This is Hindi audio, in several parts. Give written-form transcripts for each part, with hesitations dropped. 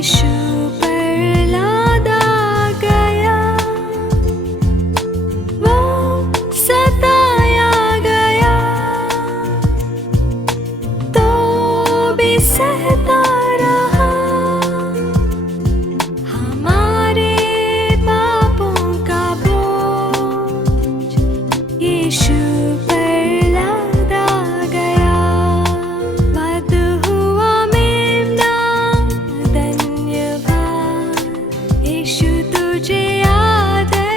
यीशु पर लादा गया, वो सताया गया तो भी सहता रहा। हमारे पापों का बोझ यीशु पर लादा गया। वध हुआ मेमना, धन्यवाद यीशु तुझे आदर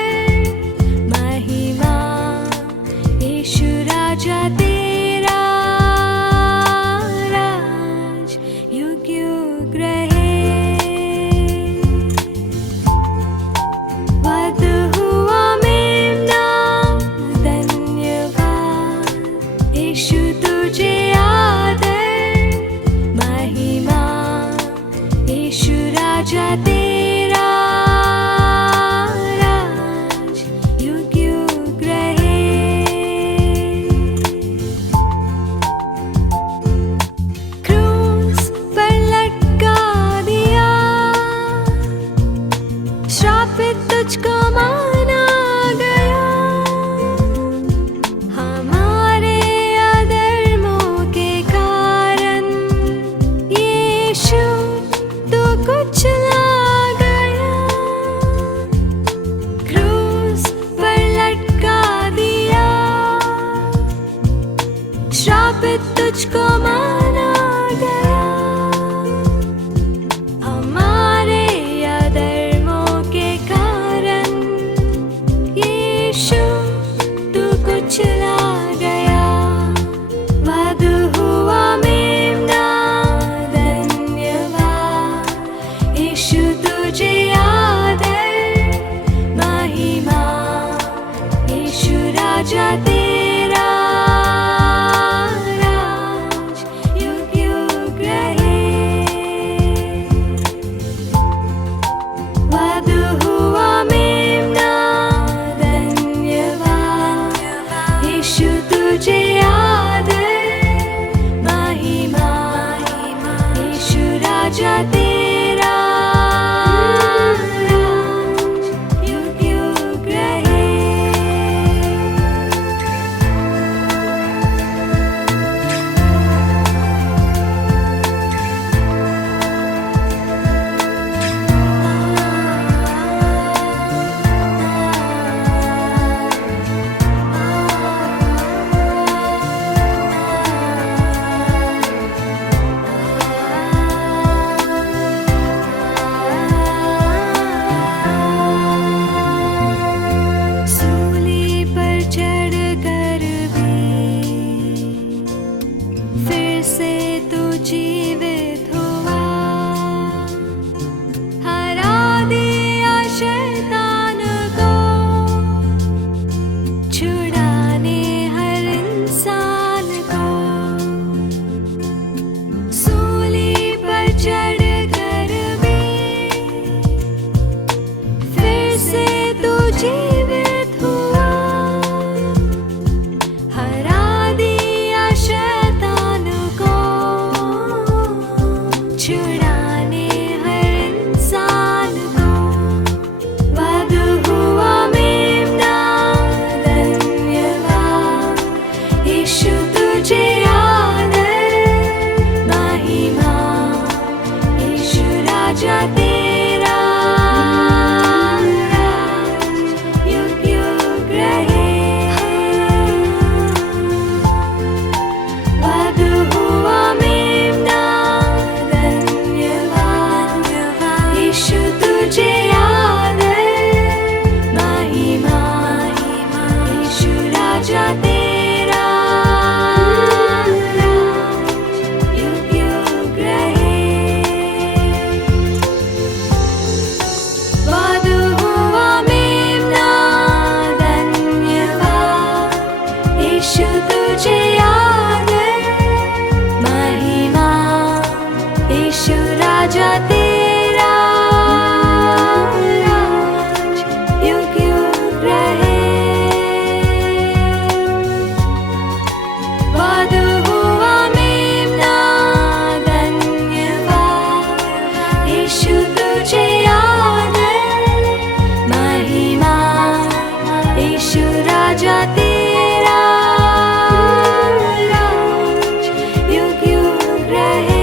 महिमा। यीशु राजा तेरा राज युग युग रहे। वध हुआ मेमना, धन्यवाद यीशु तुझे आदर महिमा। यीशु राजा तेरा राज युग युग रहे। क्रूस पर लटका दिया, श्रापित तुझको माना गया। हमारे अधर्मों के कारण यीशु तू कुचला गया। क्रूस पर लटका दिया, श्रापित तुझको माना गया। हमारे अधर्मों के कारण यीशु तू कुचला गया। वध हुआ मेमना, धन्यवाद यीशु तुझे आदर महिमा। यीशु राजा तेरा राज युग युग रहे। वध हुआ मेमना, धन्यवाद यीशु तुझे आदर महिमा। यीशु राजा तेरा राज युग युग रहे। सूली पर चढ़कर भी फिर से तू जीवित हुआ। हरा दिया शैतान को, छुड़ाने हर इंसान को। सूली पर चढ़कर भी फिर से तू जीवित हुआ। हरा दिया शैतान को, छुड़ाने हर इंसान को। वध हुआ मेमना, धन्यवाद यीशु तुझे आदर महिमा। यीशु राजा तेरा राज युग युग रहे। वध हुआ मेमना, धन्यवाद यीशु तुझे आदर महिमा। यीशु राजा तेरा राज युग युग रहे। यीशु तुझे आदर महिमा यीशु राजा तेरा राज युग युग रहे।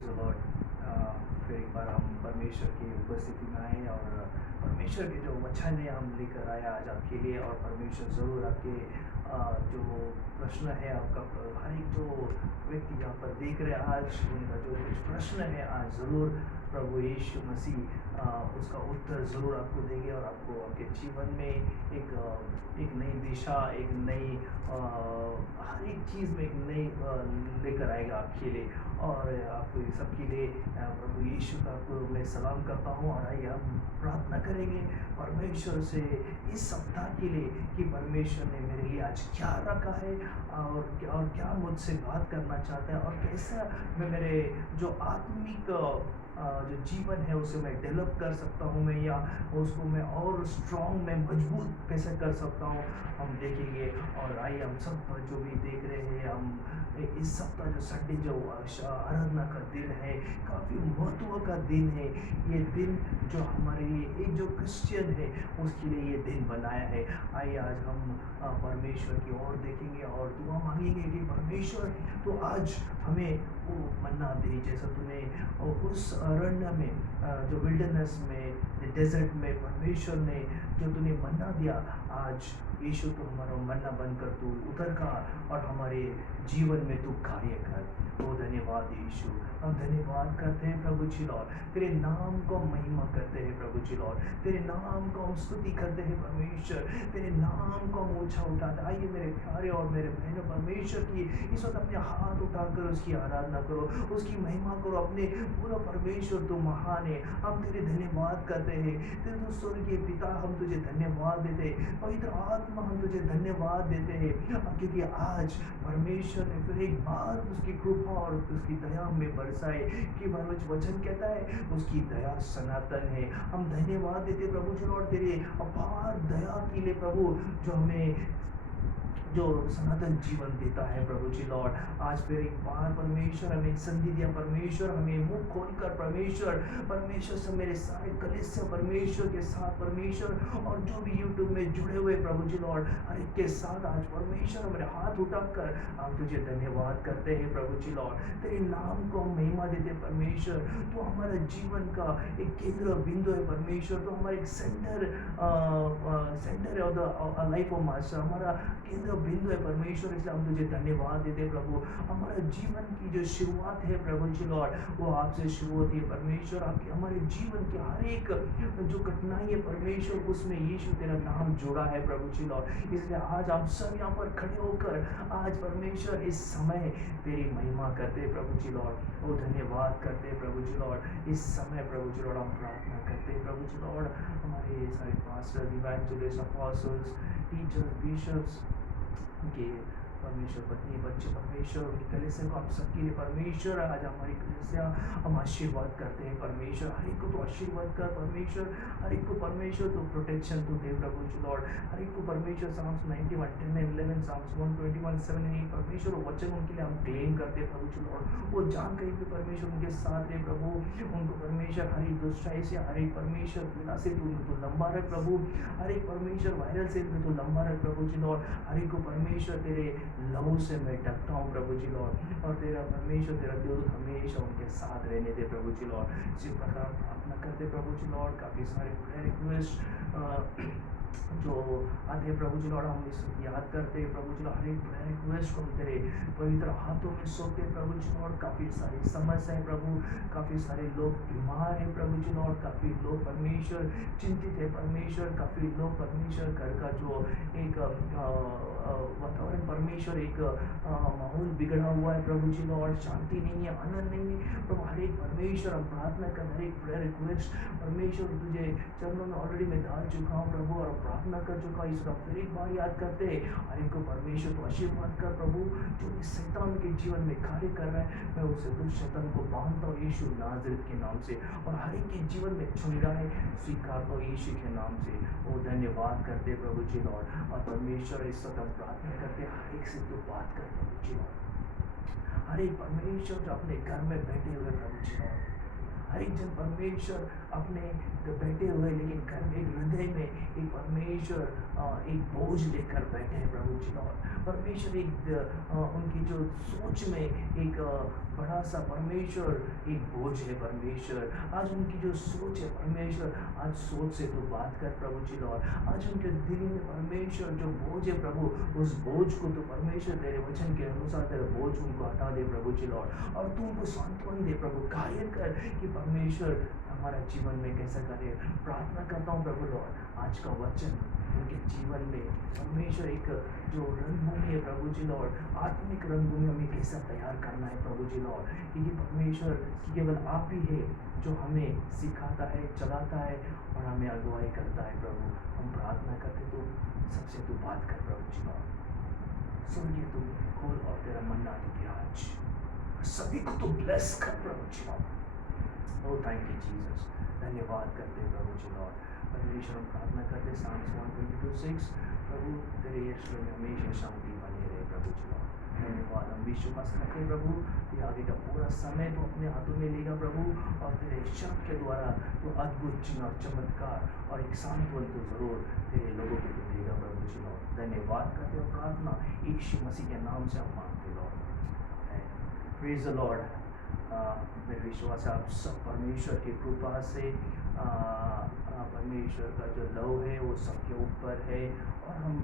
लॉर्ड, फिर एक बार हम परमेश्वर की उपस्थिति में आए और परमेश्वर के जो वचन है हम लेकर आए आज आपके लिए। और परमेश्वर ज़रूर आपके जो प्रश्न है आपका हर एक जो व्यक्ति यहाँ पर देख रहे हैं आज उनका जो कुछ प्रश्न है आज ज़रूर प्रभु यीशु मसीह उसका उत्तर ज़रूर आपको देंगे और आपको आपके जीवन में एक नई दिशा, एक नई हर एक चीज़ में एक नई लेकर आएगा आपके लिए। और आपको सबके लिए प्रभु यीशु का आपको मैं सलाम करता हूँ। और आइए हम प्रार्थना करेंगे परमेश्वर से इस सप्ताह के लिए कि परमेश्वर ने मेरे लिए आज क्या रखा है और क्या मुझसे बात करना चाहता है और कैसा मैं मेरे जो आत्मिक जो जीवन है उसे मैं डेवलप कर सकता हूँ मैं, या उसको मैं और स्ट्रॉन्ग में मजबूत कैसे कर सकता हूँ हम देखेंगे। और आइए हम सब जो भी देख रहे हैं हम इस सप्ताह जो संडे जो आराधना का दिन है काफ़ी महत्व का दिन है। ये दिन जो हमारे लिए एक जो क्रिश्चियन है उसके लिए ये दिन बनाया है। आइए आज हम परमेश्वर की ओर देखेंगे और दुआ मांगेंगे कि परमेश्वर तो आज हमें वो मन्ना दे जैसा तूने उस अरण्य में जो विल्डरनेस में डेजर्ट में परमेश्वर ने जो तूने मन्ना दिया, आज यीशु तो हमारा मन्ना बनकर तू उतर का और हमारे जीवन में तू कार्य कर। तो धन्यवाद यीशु, हम धन्यवाद करते हैं प्रभु जी लॉर्ड, तेरे नाम को महिमा करते हैं प्रभु जी लॉर्ड, तेरे नाम को हम स्तुति करते हैं परमेश्वर, तेरे नाम को हम ऊंचा उठाते। आइए मेरे प्यारे और मेरे बहनों परमेश्वर की इस वक्त अपने हाथ उठाकर उसकी आराधना करो, उसकी महिमा करो। अपने पूरा परमेश्वर तो महान है, हम तेरे धन्यवाद करते हैं। तेरे तो स्वर्गीय पिता हम तुझे धन्यवाद देते हैं, पवित्र आत्मा हम तुझे धन्यवाद देते हैं क्योंकि आज परमेश्वर ने फिर एक बार उसकी कृपा और उसकी दया में बरसाए कि वचन कहता है उसकी दया सनातन है। हम धन्यवाद देते प्रभु जी लॉर्ड तेरे अपार दया के लिए प्रभु, जो हमें जो सनातन जीवन देता है प्रभु जी लॉर्ड। आज फिर एक बार परमेश्वर हमें एक संधि दिया परमेश्वर, हमें मुंह खोलकर परमेश्वर से मेरे सारे कलीसिया परमेश्वर के साथ परमेश्वर और जो भी यूट्यूब में जुड़े हुए प्रभु जी लॉर्ड हर एक के साथ आज परमेश्वर हमारे हाथ उठाकर हम तुझे धन्यवाद करते हैं प्रभु जी लॉर्ड। तेरे नाम को हम महिमा देते परमेश्वर, तो हमारा जीवन का एक केंद्र बिंदु है परमेश्वर, तो हमारा एक सेंटर है of the life of master, हमारा केंद्र बिंदु है परमेश्वर। इसलिए हम तुझे धन्यवाद देते प्रभु। हमारे जीवन की जो शुरुआत है प्रभु जी लॉर्ड वो आपसे शुरू होती है परमेश्वर। आपके हमारे जीवन के हर एक जो कठिनाई है परमेश्वर उसमें यीशु तेरा नाम जुड़ा है प्रभु जी लॉर्ड। इसलिए आज हम सब यहाँ पर खड़े होकर आज परमेश्वर इस समय तेरी महिमा करते हैं प्रभु जी लॉर्ड, वो धन्यवाद करते हैं प्रभु जी लॉर्ड। इस समय प्रभु जी लॉर्ड हम प्रार्थना करते हैं प्रभु जी लॉर्ड, हमारे सारे पास्टर्स, इवेंजलिस्ट, अपॉस्टल्स, टीचर्स, बिशप्स के परमेश्वर पत्नी बच्चे परमेश्वर उनकी कलीसिया को आप सबके लिए परमेश्वर आज हमारी कलीसिया हम आशीर्वाद करते हैं परमेश्वर। हर एक को तो आशीर्वाद कर परमेश्वर, हर एक को परमेश्वर तो प्रोटेक्शन तो दे प्रभु जी लॉर्ड। हर एक को परमेश्वर साम्स 91 10 and 11 साम्स 121 7 and 8 परमेश्वर वचन उनके लिए हम क्लेम करते हैं प्रभु जी लॉर्ड। वो जान कहीं भी परमेश्वर उनके साथ रहे प्रभु, उनको परमेश्वर हर एक दुष्टाई से हर एक परमेश्वर पीड़ा से उनको तो लंबा रख प्रभु, हर एक परमेश्वर वायरल से उनको तो लंबा रख प्रभु जी लॉर्ड। हर एक को परमेश्वर तेरे लहू से मैं ढकता हूँ प्रभु जी लॉर्ड, और तेरा परमेश्वर तेरा देवदूत हमेशा उनके साथ रहने दे प्रभु जी लॉर्ड। इसी प्रकार प्रार्थना करते प्रभु जी लॉर्ड। काफ़ी सारे प्रेयर रिक्वेस्ट जो आते प्रभु जी लॉर्ड हम इस याद करते हैं प्रभु जी लॉर्ड। हर एक प्रेयर रिक्वेस्ट को हम तेरे पवित्र हाथों में सौंपते प्रभु जी लॉर्ड। काफ़ी सारी समस्याएं प्रभु, काफ़ी सारे लोग बीमार हैं प्रभु जी लॉर्ड, काफ़ी लोग परमेश्वर चिंतित है परमेश्वर, काफ़ी लोग परमेश्वर घर का जो एक वातावरण परमेश्वर एक माहौल बिगड़ा हुआ है प्रभु जी लॉर्ड, शांति नहीं है, आनंद नहीं है प्रभु। हर एक परमेश्वर हम प्रार्थना कर, हर एक प्रेयर रिक्वेस्ट परमेश्वर तुझे चरणों में ऑलरेडी मैं डाल चुका हूँ प्रभु, और प्रार्थना कर चुका हूँ। इसका फिर एक बार याद करते हैं, हर एक को परमेश्वर को आशीर्वाद कर प्रभु। जो इस शैतान के जीवन में कार्य कर रहा है, मैं उसे दुष्ट शैतान को बांधता हूँ यीशु नाज़रेत के नाम से, और हर एक के जीवन में छुड़ाए स्वीकारता हूँ यीशु के नाम से। वो धन्यवाद करते प्रभु जी लॉर्ड। और परमेश्वर इस वक्त हम प्रार्थना करते, हर एक से तो बात कर प्रभु जी लॉर्ड। हर एक परमेश्वर जो अपने घर में बैठे हुए प्रभु जी लॉर्ड, हर एक जन परमेश्वर अपने बैठे हुए, लेकिन घर में एक हृदय में एक परमेश्वर एक बोझ लेकर बैठे हैं प्रभु जी लॉर्ड। परमेश्वर एक उनकी जो सोच में एक बड़ा सा परमेश्वर एक बोझ है परमेश्वर। आज उनकी जो सोच है परमेश्वर, आज सोच से तो बात कर प्रभु जी लॉर्ड। आज उनके दिल में परमेश्वर जो बोझ है प्रभु, उस बोझ को तो परमेश्वर तेरे वचन के अनुसार तेरे बोझ उनको हटा दे प्रभु जी लॉर्ड, और तू उनको सांत्वना दे प्रभु। कार्य कर कि परमेश्वर हमारा जीवन में कैसा कार्य। प्रार्थना करता हूँ प्रभु लॉर्ड, आज का वचन उनके जीवन में परमेश्वर एक जो रंगभूमि है प्रभु जी लॉर्ड, आत्मिक रंगभूमि हमें कैसा तैयार करना है प्रभु जी लॉर्ड। क्योंकि परमेश्वर की केवल आप ही है जो हमें सिखाता है, चलाता है और हमें अगुवाई करता है प्रभु। हम प्रार्थना करते तो सबसे तू बात कर प्रभु जी लॉर्ड। स्वर्गीय तू खोल और तेरा मन्ना दे आज सभी को तो ब्लेस कर प्रभु जी Lord. Oh thank you Jesus, धन्यवाद करते हैं प्रभु जी लॉर्ड। परमेश्वर हम प्रार्थना करते Psalms 122:6, प्रभु तेरे यीशु में हमेशा शांति बनी रहे प्रभु जी लॉर्ड। धन्यवाद, हम विश्वास करते हैं प्रभु ये आगे का पूरा समय तो अपने हाथों में लेगा प्रभु, और तेरे शब्द के द्वारा तो अद्भुत चिन्ह और चमत्कार और एक सांत्वन तो जरूर तेरे लोगों को तो देगा प्रभु जी लॉर्ड। धन्यवाद करते हैं, प्रार्थना यीशु मसीह के नाम से हम मांगते लॉर्ड। Praise the Lord. मेरे विश्वास है आप सब परमेश्वर की कृपा से परमेश्वर का जो लव है वो सबके ऊपर है, और हम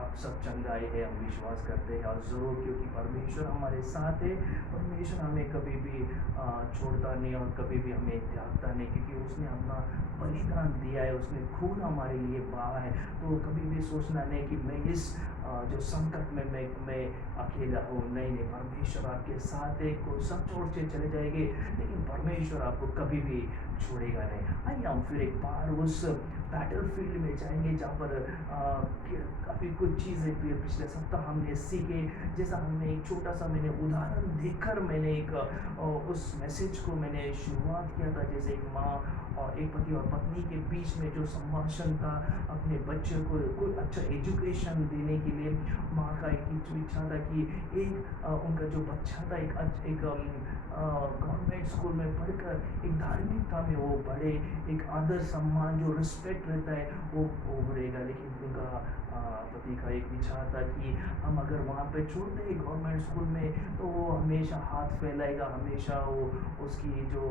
आप सब चंगाई है हम विश्वास करते हैं, और ज़रूर क्योंकि परमेश्वर हमारे साथ है। परमेश्वर हमें कभी भी छोड़ता नहीं और कभी भी हमें त्यागता नहीं, क्योंकि उसने अपना बलिदान दिया है, उसने खून हमारे लिए बहा है। तो कभी भी सोचना नहीं कि मैं इस जो संकट में मैं अकेला हूँ, नहीं नहीं, परमेश्वर आपके साथ है। कोई सब छोड़ के चले जाएंगे लेकिन परमेश्वर आपको कभी भी छोड़ेगा नहीं। आइए हम फिर एक बार उस बैटल फील्ड में जाएंगे जहाँ पर काफ़ी कुछ चीज़ें पिछले सप्ताह हमने सीखे। जैसा हमने एक छोटा सा मैंने उदाहरण देखकर मैंने एक उस मैसेज को मैंने शुरुआत किया था, जैसे एक माँ और एक पति और पत्नी के बीच में जो संभाषण था, अपने बच्चे को कोई अच्छा एजुकेशन देने के लिए माँ का एक इच्छा था कि एक उनका जो बच्चा था एक गवर्नमेंट स्कूल में पढ़कर एक धार्मिकता में वो बढ़े, एक आदर सम्मान जो रिस्पेक्ट रहता है वो बढ़ेगा। लेकिन उनका पति का एक विचार था कि हम अगर वहाँ पे छोड़ते हैं गवर्नमेंट स्कूल में तो वो हमेशा हाथ फैलाएगा, हमेशा वो उसकी जो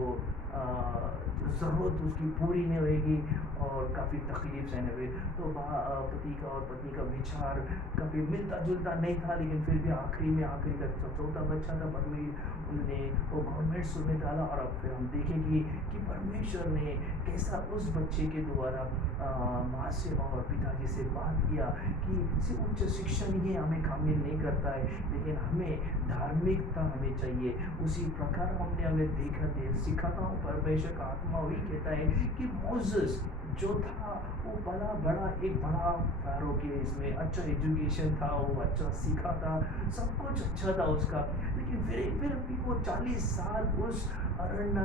ज़रूरत उसकी पूरी नहीं होएगी और काफ़ी तकलीफ सहने हुए। तो पति का और पत्नी का विचार काफ़ी मिलता जुलता नहीं था, लेकिन फिर भी आखिरी का चौथा बच्चा था, उन्होंने वो गवर्नमेंट स्कूल में डाला। और अब फिर हम देखेंगे कि परमेश्वर ने कैसा उस बच्चे के द्वारा माँ से और पिताजी से बात किया कि सिर्फ उच्च शिक्षण ही हमें कामिल नहीं करता है, लेकिन हमें धार्मिकता हमें चाहिए। उसी प्रकार हमें सीखा था। परमेश्वर का आत्मा वही कहता है कि मोसेस जो था वो बड़ा फ़ारो के इसमें अच्छा एजुकेशन था, वो अच्छा सीखा था, सब कुछ अच्छा था उसका, लेकिन फिर भी वो 40 साल उस अरण्य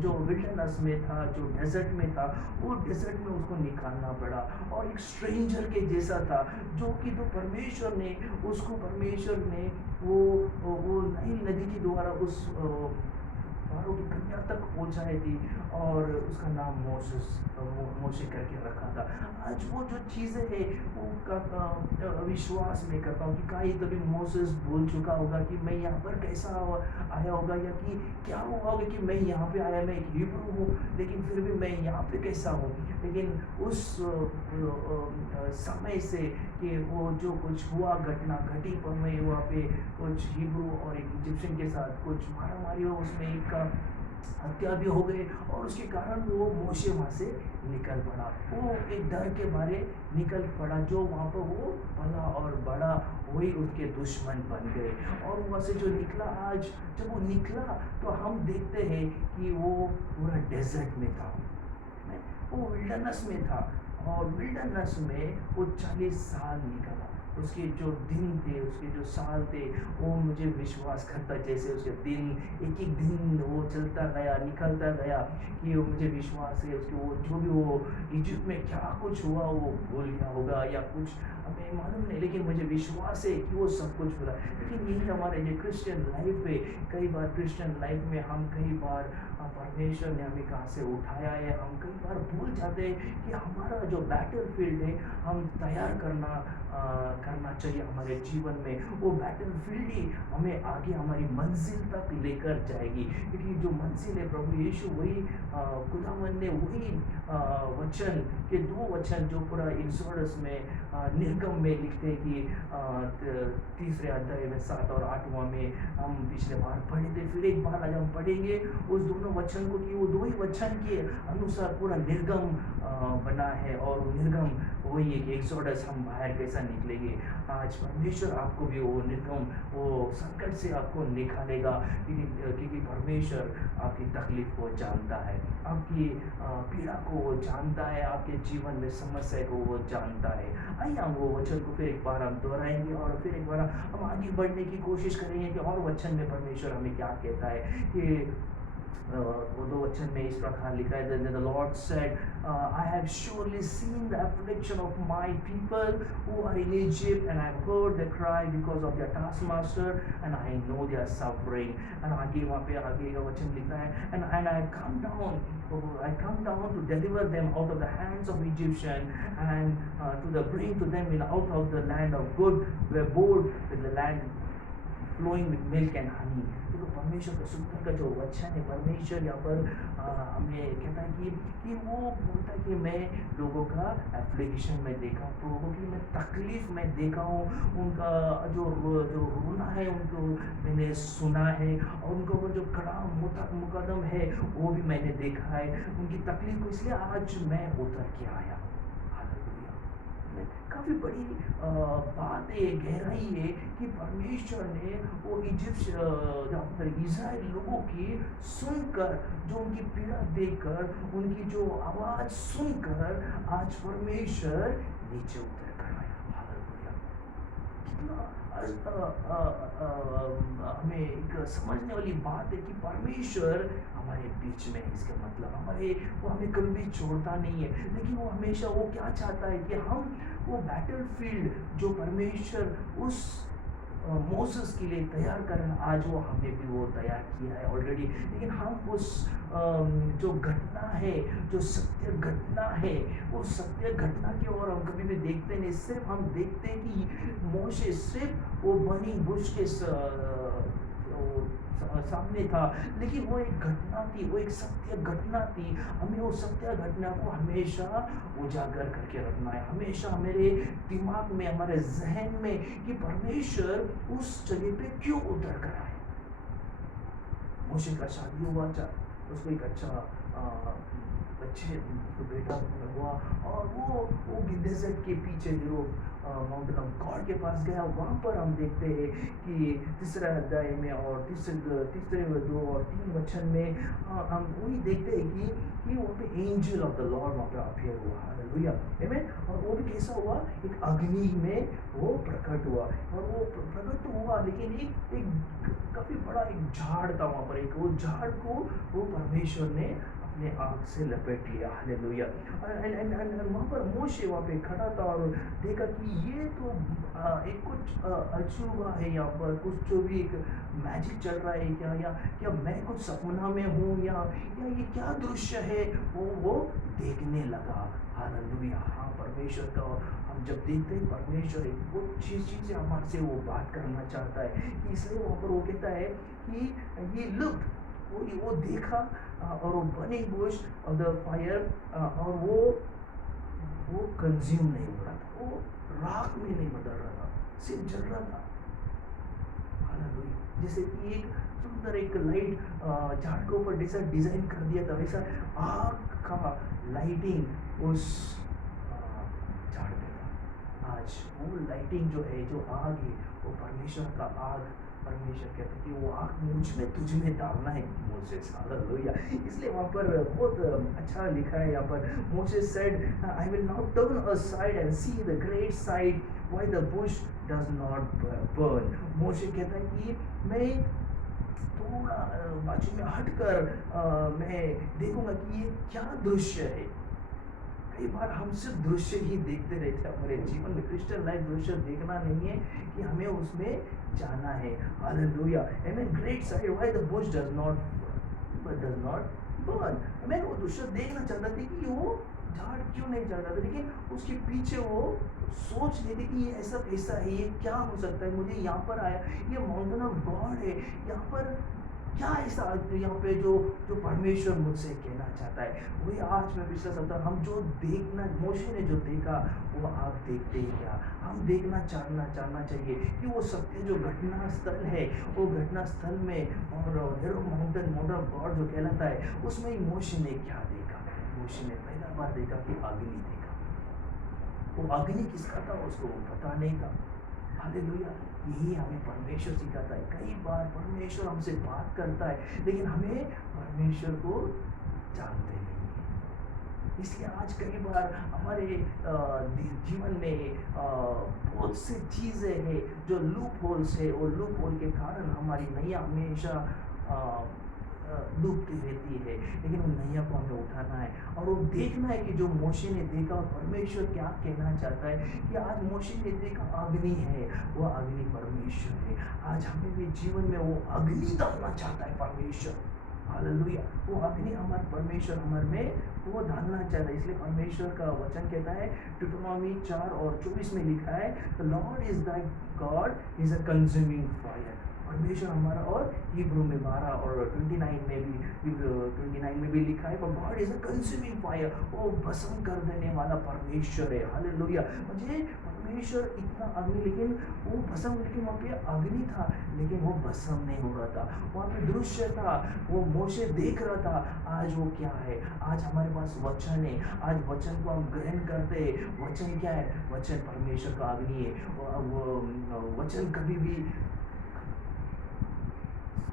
जो विल्डरनेस में था, जो डेजर्ट में था, वो डेजर्ट में उसको निकालना पड़ा और एक स्ट्रेंजर के जैसा था, जो कि तो परमेश्वर ने वो नील नदी के द्वारा उस फ़ारो की कन्या तक पहुँचाई थी और उसका नाम मोशे करके रखा था। आज वो जो चीज़ें हैं वो विश्वास में करता हूँ कि कहीं कभी मोसेस बोल चुका होगा कि मैं यहाँ पर कैसा आया होगा, या कि क्या हुआ होगा कि मैं यहाँ पे आया, मैं एक हिब्रू हूँ लेकिन फिर भी मैं यहाँ पे कैसा हूँ। लेकिन उस समय से कि वो जो कुछ हुआ घटना घटी पर मैं वहाँ पे कुछ हिब्रू और एक इजिप्शियन के साथ कुछ मारामारी हो, उसमें एक हत्या भी हो गई, और उसके कारण वो मोशे वहाँ से निकल पड़ा। वो एक डर के मारे निकल पड़ा, जो वहाँ पर वो पला और बड़ा, वही उसके दुश्मन बन गए। और वहाँ से जो निकला, आज जब वो निकला तो हम देखते हैं कि वो पूरा डेजर्ट में था, वो विल्डरनेस में था, और विल्डरनेस में वो 40 साल निकला। उसके जो दिन थे, उसके जो साल थे, वो मुझे विश्वास करता जैसे उसके दिन, एक एक दिन वो चलता गया, निकलता गया, कि वो मुझे विश्वास है उसके, वो जो भी वो इजिप्ट में क्या कुछ हुआ वो भूल गया होगा या कुछ हमें मालूम नहीं, लेकिन मुझे विश्वास है कि वो सब कुछ भूला। लेकिन यही हमारे जो क्रिश्चियन लाइफ है, कई बार क्रिश्चियन लाइफ में हम कई बार परमेश्वर ने हमें कहाँ से उठाया है, हम कई बार भूल जाते हैं कि हमारा जो बैटल फील्ड है, हम तैयार करना चाहिए हमारे जीवन में। वो बैटल फील्ड ही हमें आगे हमारी मंजिल तक लेकर जाएगी, क्योंकि जो मंजिल है प्रभु यीशु, वही खुदावन ने वही वचन के 2 वचन जो पूरा एक्सोडस में निर्गम में लिखते कि 3रे अध्याय में 7 और 8वां में हम पिछले बार पढ़े थे, फिर एक बार आज हम पढ़ेंगे उस दोनों वचन को, कि वो 2 ही वचन के अनुसार पूरा निर्गम बना है, और निर्गम वही एक एक्सोडस हम बाहर कैसा निकलेंगे। आज परमेश्वर आपको भी वो निर्गम, वो संकट से आपको निकालेगा, क्योंकि परमेश्वर आपकी तकलीफ को जानता है, आपकी पीड़ा को वो जानता है, आपके जीवन में समस्या को वो जानता है। आइए हम वो वचन को फिर एक बार हम दोहराएंगे, और फिर एक बार हम आगे बढ़ने की कोशिश करेंगे कि और वचन में परमेश्वर हमें क्या कहता है। कि वो 2 वचन में इस प्रकार लिखा है, the Lord said, I have surely seen the affliction of my people who are in Egypt, and I have heard their cry because of their taskmaster, and I know they are suffering. and आगे वहाँ पे आगे का वचन लिखा है, and I have come down to deliver them out of the hands of Egyptian, and to bring to them out of the land of good, where board with the land flowing with milk and honey. देखो परमेश्वर का सुंदर का जो वचन है, परमेश्वर यहाँ पर हमें कहता है कि वो बोलता है कि मैं लोगों का एप्लीकेशन में देखा हूँ, लोगों की मैं तकलीफ में देखा हूँ, उनका जो रोना है उनको मैंने सुना है, और उनको जो कड़ा मुकदम है वो भी मैंने देखा है, उनकी तकलीफ को, इसलिए आज मैं उतर के आया। काफ़ी बड़ी बात है, गहराई है कि परमेश्वर ने वो इज़राइल लोगों की सुनकर, जो उनकी पीड़ा देखकर, उनकी जो आवाज़ सुनकर, आज परमेश्वर नीचे उतर कर आया। हालेलुया! कितना हमें एक समझने वाली बात है कि परमेश्वर हमारे बीच में है। इसका मतलब वो हमें कभी भी छोड़ता नहीं है, लेकिन वो हमेशा वो क्या चाहता है कि हम वो बैटल फील्ड जो परमेश्वर उस मोसेस के लिए तैयार करना, आज वो हमें भी वो तैयार किया है ऑलरेडी, लेकिन हम उस जो घटना है, जो सत्य घटना है, उस सत्य घटना की ओर हम कभी भी देखते नहीं। सिर्फ हम देखते हैं कि मोशे सिर्फ वो बर्निंग बुश के सामने था, लेकिन वो एक घटना थी, वो एक सत्य घटना थी। हमें वो सत्य घटना को हमेशा उजागर करके रखना है, हमेशा मेरे दिमाग में, हमारे जहन में, कि परमेश्वर उस जगह पे क्यों उतर कर आए। मोशे का शादी हुआ, उसको एक अच्छा बच्चे बेटा हुआ, और वो डेजर्ट के पीछे जो माउंटेन ऑफ गॉड के पास गया। वहाँ पर हम देखते हैं कि 3रे अध्याय में और तीसरे 2 और 3 वचन में हम वही देखते हैं कि वहाँ पे एंजल ऑफ द लॉर्ड वहाँ पे अपीयर हुआ। हालेलुया, आमीन। और वो भी कैसा हुआ, एक अग्नि में वो प्रकट हुआ, और वो प्रकट तो हुआ, लेकिन एक काफ़ी बड़ा एक झाड़ था वहाँ पर, एक वो झाड़ को वो परमेश्वर ने अपने आँख से लपेट लिया। हालेलुया। वहाँ पर मोशे वहाँ पे खड़ा था और देखा कि ये तो एक कुछ अजूबा है, यहाँ पर कुछ जो भी एक मैजिक चल रहा है क्या, या क्या मैं कुछ सपना में हूँ, या ये क्या दृश्य है, वो देखने लगा। हालेलुया। हाँ, परमेश्वर का हम जब देखते हैं, परमेश्वर एक वो चीज़ से हमारे से वो बात करना चाहता है, इसलिए वहाँ पर वो कहता है कि ये लुक, वो देखा, और वो burning Bush of the fire, और वो कंज्यूम नहीं हो रहा था, वो राख में नहीं बदल रहा था, सिर्फ जल रहा था। हालेलुया। जैसे कि एक सुंदर एक लाइट झाड़ के ऊपर जैसा डिजाइन कर दिया था, वैसा आग का लाइटिंग उस झाड़ पे था। आज वो लाइटिंग जो है, जो आग है, वो परमेश्वर का आग। परमेश्वर कहते हैं कि वो आग मुझ में तुझ में डालना है मोसेस, हालेलुया। इसलिए वहाँ पर बहुत अच्छा लिखा है यहाँ पर, Moses said I will not turn aside and see the great sight why the bush does not burn. मोसे कहता है कि मैं थोड़ा बाजू में हटकर मैं देखूंगा कि ये क्या दृश्य है। कई बार हम सिर्फ दृश्य ही देखते रहते हैं हमारे जीवन में। क्रिश्चियन लाइफ दृश्य देखना नहीं है कि हमें उसमें जाना है, hallelujah. Amen. Great sight why the bush does not burn. मैं वो दृश्य देखना चाहता था कि वो झाड़ क्यों नहीं जलता था, लेकिन उसके पीछे वो सोच लेते कि ये ऐसा कैसा है, ये क्या हो सकता है। मुझे यहाँ पर आया, ये माउंटेन ऑफ गॉड है, यहाँ पर क्या ऐसा यहाँ पे जो जो परमेश्वर मुझसे कहना चाहता है। वही आज मैं विश्वास करता हूँ, हम जो देखना, मोशे ने जो देखा वो आप देखते ही क्या। हम देखना चाहना चाहिए कि वो सत्य जो घटना स्थल है, वो घटना स्थल में और हेरो माउंटेन ऑफ गॉड जो कहलाता है, उसमें मोशे ने क्या देखा। मोशे ने पहला बार देखा कि अग्नि देखा। वो अग्नि किसका था उसको पता नहीं था, हालेलुया। यही हमें परमेश्वर सिखाता है। कई बार परमेश्वर हमसे बात करता है, लेकिन हमें परमेश्वर को जानते नहीं है। इसलिए आज कई बार हमारे जीवन में बहुत सी चीज़ें हैं जो लूप होल्स है, और लूप होल के कारण हमारी नैया हमेशा डूबती रहती है। लेकिन उन नैया को हमें उठाना है और वो देखना है कि जो मोशे ने देखा और परमेश्वर क्या कहना चाहता है। कि आज मोशे ने देखा अग्नि है, वो अग्नि परमेश्वर है। आज हमें भी जीवन में वो अग्नि डालना चाहता है परमेश्वर, हालेलुया। वो अग्नि हमारे परमेश्वर हमारे में वो डालना चाहता है। इसलिए परमेश्वर का वचन कहता है, ड्यूटेरोनॉमी 4:24 में लिखा है, the Lord is the God is a consuming fire. परमेश्वर हमारा, और हिब्रू में 12 और 29 में भी, हिब्रू 29 में भी लिखा है, God is a consuming fire. वो भस्म कर देने वाला परमेश्वर है, हालेलुया। मुझे परमेश्वर इतना अग्नि, लेकिन वो भस्म, लेकिन वहाँ पे अग्नि था, लेकिन वो भस्म नहीं हो रहा था। वहाँ पे दृश्य था, वो मोशे देख रहा था। आज वो क्या है, आज हमारे पास वचन है, आज वचन को हम ग्रहण करते हैं। वचन क्या है, वचन परमेश्वर का अग्नि है। वो वचन कभी भी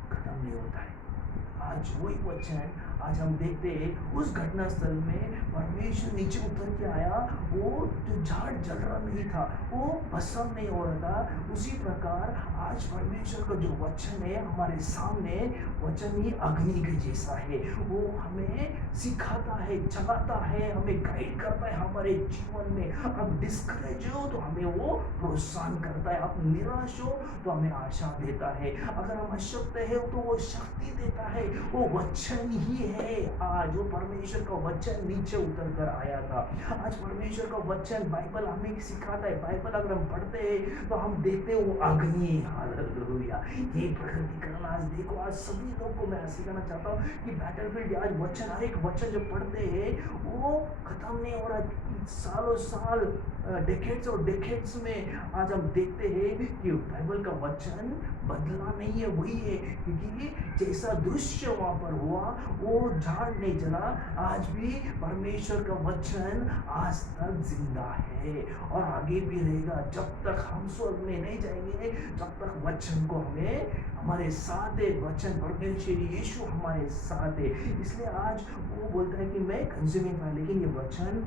खत्म नहीं होता है। आज वही वचन, आज हम देखते हैं उस घटना स्थल में परमेश्वर नीचे उतर के आया। वो जो झाड़ जल रहा नहीं था, वो भस्म नहीं हो रहा था। उसी प्रकार आज परमेश्वर का जो वचन है हमारे सामने, वचन ही अग्नि के जैसा है। वो हमें सिखाता है, चलाता है, हमें गाइड करता है हमारे जीवन में। अब डिस्करेज हो तो हमें वो प्रोत्साहन करता है, अब निराश हो तो हमें आशा देता है, अगर हम अशक्त है तो वो शक्ति देता है। वो वचन ही है। आज वो परमेश्वर का वचन नीचे उतर कर आया था। आज परमेश्वर का वचन, बाइबल हमें सिखाता है। बाइबल अगर हम पढ़ते हैं तो हम देखते हैं वो अग्नि, हालेलुया। ये प्रकृति करना, आज देखो, आज सभी लोगों को मैं सिखाना चाहता हूँ कि बैटलफील्ड, आज वचन, हर एक वचन जो पढ़ते हैं वो खत्म नहीं हो रहा। सालों साल, डेकेड्स और डेकेड्स में आज हम देखते हैं कि बाइबल का वचन बदला नहीं है, वही है। क्योंकि जैसा दृश्य वहाँ पर हुआ, वो झाड़ नहीं जला, आज भी परमेश्वर का वचन आज तक जिंदा है और आगे भी रहेगा। जब तक हम स्वर्ग में नहीं जाएंगे, जब तक वचन को हमें हमारे साथ है, वचन परमेश्वर यीशु हमारे साथ है। इसलिए आज वो बोलता है कि मैं कंज्यूमिंग फायर, लेकिन ये वचन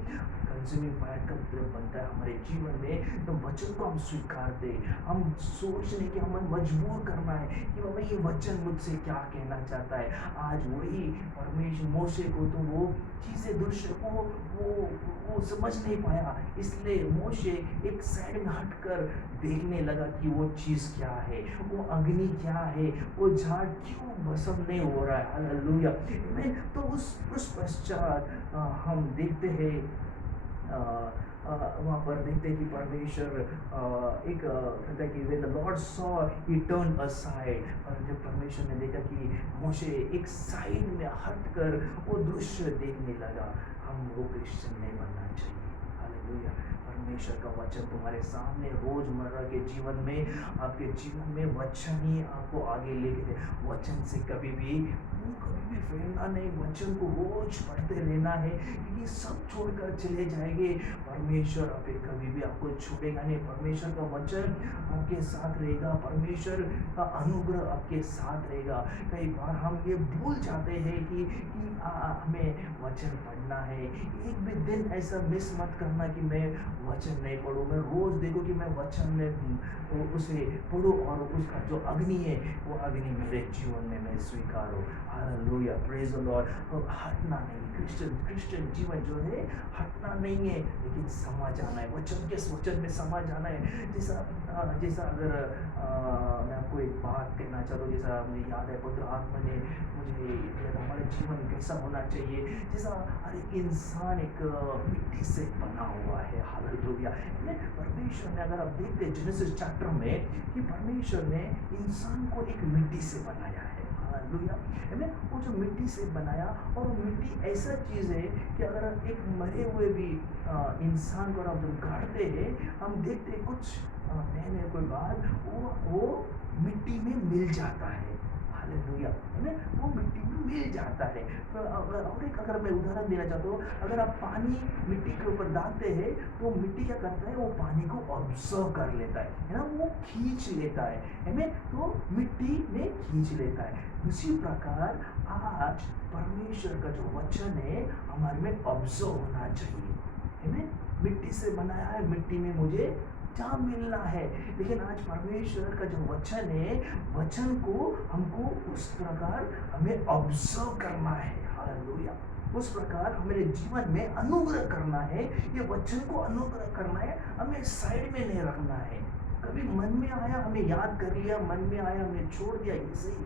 कंज्यूमिंग फायर का मतलब बनता है हमारे जीवन में। तो वचन को हम स्वीकारते, हम सोचने कि हमें मजबूर करना है कि बाबा ये वचन मुझसे क्या कहना चाहता है। आज वही परमेश्वर मोशे को तो वो चीज़ें, दृश्य को वो समझ नहीं पाया, इसलिए मोशे एक साइड में हटकर देखने लगा कि वो चीज़ क्या है, वो अग्नि क्या है, वो झाड़ क्यों भस्म नहीं हो रहा है, हालेलुया। तो उस पश्चात हम देखते हैं, वहाँ पर देखते हैं कि परमेश्वर एक कहता है कि when the Lord saw he turned aside। और जब परमेश्वर ने देखा कि मोशे एक साइड में हटकर वो दृश्य देखने लगा। हम वो क्रिश्चियन नहीं बनना चाहिए, हालेलुया। परमेश्वर का वचन तुम्हारे सामने रोजमर्रा के जीवन में, आपके जीवन में वचन ही आपको आगे लेके वचन से कभी भी फेरना नहीं, वचन को रोज पढ़ते रहना है, क्योंकि सब छोड़कर चले जाएंगे, परमेश्वर आप कभी भी आपको छोड़ेगा नहीं। परमेश्वर का वचन आपके साथ रहेगा, परमेश्वर का अनुग्रह आपके साथ रहेगा। कई बार हम ये भूल जाते हैं कि हमें वचन पढ़ना है। एक भी दिन ऐसा मिस मत करना कि मैं वचन नहीं पढ़ूँ। मैं रोज देखो कि मैं वचन में उसे पढ़ूँ और उसका जो अग्नि है वो अग्नि मेरे जीवन में मैं स्वीकारूँ। Hallelujah, praise the Lord. हटना नहीं, क्रिश्चियन जीवन जो है हटना नहीं है, लेकिन समा जाना है, वचन के वचन में समा जाना है। जैसा अगर मैं आपको एक बात कहना चाहता हूँ, जैसा मुझे याद है पवित्र आत्मा ने मुझे हमारे जीवन कैसा होना चाहिए। जैसा हर एक इंसान एक मिट्टी से बना हुआ है। हालेलुया। परमेश्वर ने, अगर आप देखते हैं जेनेसिस चैप्टर में, कि परमेश्वर ने इंसान को एक मिट्टी से बनाया है। हालेलुया। वो जो मिट्टी से बनाया, और वो मिट्टी ऐसा चीज़ है कि अगर एक मरे हुए भी इंसान को आप जब गाड़ते हैं, हम देखते हैं कुछ महीने के बाद वो मिट्टी में मिल जाता है। हालेलुया, है ना, वो मिट्टी में मिल जाता है। तो अगर मैं उदाहरण देना चाहता हूँ, अगर आप पानी मिट्टी के ऊपर डालते हैं तो मिट्टी क्या करता है, वो पानी को ऑब्जर्व कर लेता है ना, वो खींच लेता है ना, तो मिट्टी में खींच लेता है। उसी प्रकार आज परमेश्वर का जो वचन है हमारे में ऑब्जर्व होना चाहिए, है ना। मिट्टी से बनाया है, मिट्टी में मुझे जहाँ मिलना है, लेकिन आज परमेश्वर का जो वचन है, वचन को हमको उस प्रकार हमें ऑब्जर्व करना है। हालेलुया। उस प्रकार हमारे जीवन में अनुग्रह करना है, ये वचन को अनुग्रह करना है, हमें साइड में नहीं रखना है। कभी मन में आया हमने याद कर लिया, मन में आया हमने छोड़ दिया, ये सही,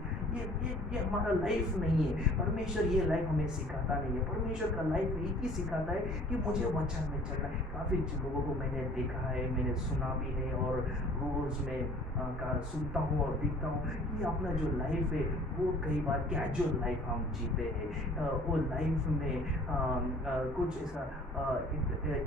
ये हमारा लाइफ नहीं है। परमेश्वर ये लाइफ हमें सिखाता नहीं है। परमेश्वर का लाइफ एक ही सिखाता है कि मुझे वचन में चलना है। काफ़ी लोगों को मैंने देखा है, मैंने सुना भी है, और रोज़ मैं सुनता हूँ और देखता हूँ कि अपना जो लाइफ है वो कई बार कैजुअल लाइफ हम जीते हैं। वो लाइफ में कुछ ऐसा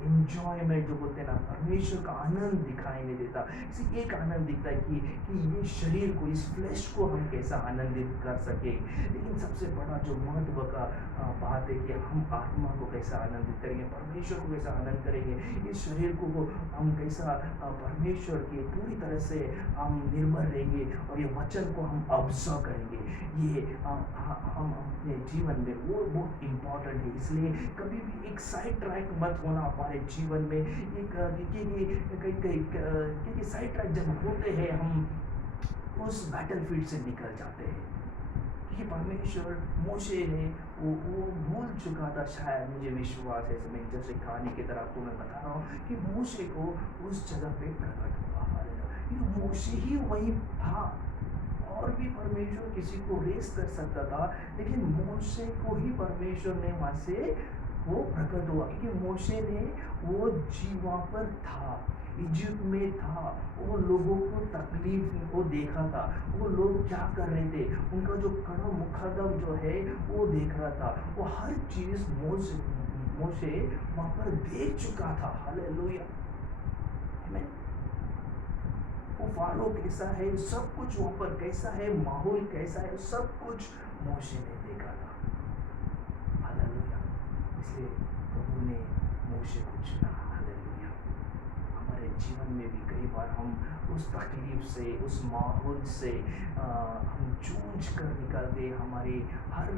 इंजॉयमेंट जो बोलते हैं ना, परमेश्वर का आनंद दिखाई नहीं देता। इसी एक आनंद दिखता है कि ये शरीर को, इस फ्लैश को हम कैसा आनंदित कर सके। लेकिन सबसे बड़ा जो महत्व का बात है कि हम आत्मा को कैसा आनंदित करेंगे, परमेश्वर को कैसा आनंद करेंगे, इस शरीर को हम कैसा परमेश्वर के पूरी तरह से हम निर्भर रहेंगे, और ये वचन को हम ऑब्जर्व करेंगे। ये हम अपने जीवन में वो बहुत इम्पोर्टेंट है। इसलिए कभी भी एक साइड ट्रैक मत होना हमारे जीवन में। कई साइड ट्रैक जब होते हैं, हम उस बैटलफील्ड से निकल जाते हैं। कि परमेश्वर मोशे ने वो भूल चुका था, शायद, मुझे विश्वास है, मैं जैसे कहानी की तरह आपको मैं बता रहा हूँ कि मोशे को उस जगह पे प्रकट हुआ। हालेलुया। मोशे ही वही था, और भी परमेश्वर किसी को रेस कर सकता था, लेकिन मोशे को ही परमेश्वर ने वहाँ से वो प्रकट हुआ, क्योंकि मोशे ने वो जीवा पर था, इजिप्ट में था, वो लोगों को तकलीफ को देखा था, वो लोग क्या कर रहे थे, उनका जो कड़ा मुकदम जो है वो देख रहा था। वो हर चीज़ मोशे वहाँ पर देख चुका था। हालेलुया। वो फारो कैसा है, सब कुछ वहाँ पर कैसा है, माहौल कैसा है, सब कुछ मोशे ने देखा था। हालेलुया। इसलिए प्रभु ने मोशे को चुना। हालेलुया। हमारे जीवन में भी कई बार हम उस तकलीफ से, उस माहौल से हम जूझ कर निकलते। हमारी हर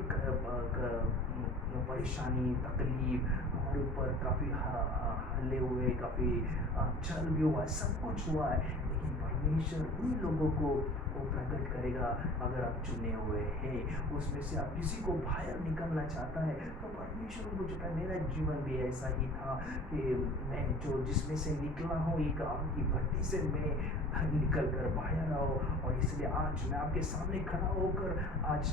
परेशानी, तकलीफ हमारे ऊपर काफ़ी हल्ले हुए, काफ़ी चल भी हुआ, सब कुछ हुआ है, लेकिन परमेश्वर उन लोगों को वो प्रकट करेगा। अगर आप चुने हुए हैं, उसमें से आप किसी को बाहर निकलना चाहता है, तो परमेश्वर को चुका। मेरा जीवन भी ऐसा ही था कि मैं जो जिसमें से निकला हूँ, एक आग की भट्टी से मैं निकल कर बाहर आओ, और इसलिए आज मैं आपके सामने खड़ा होकर आज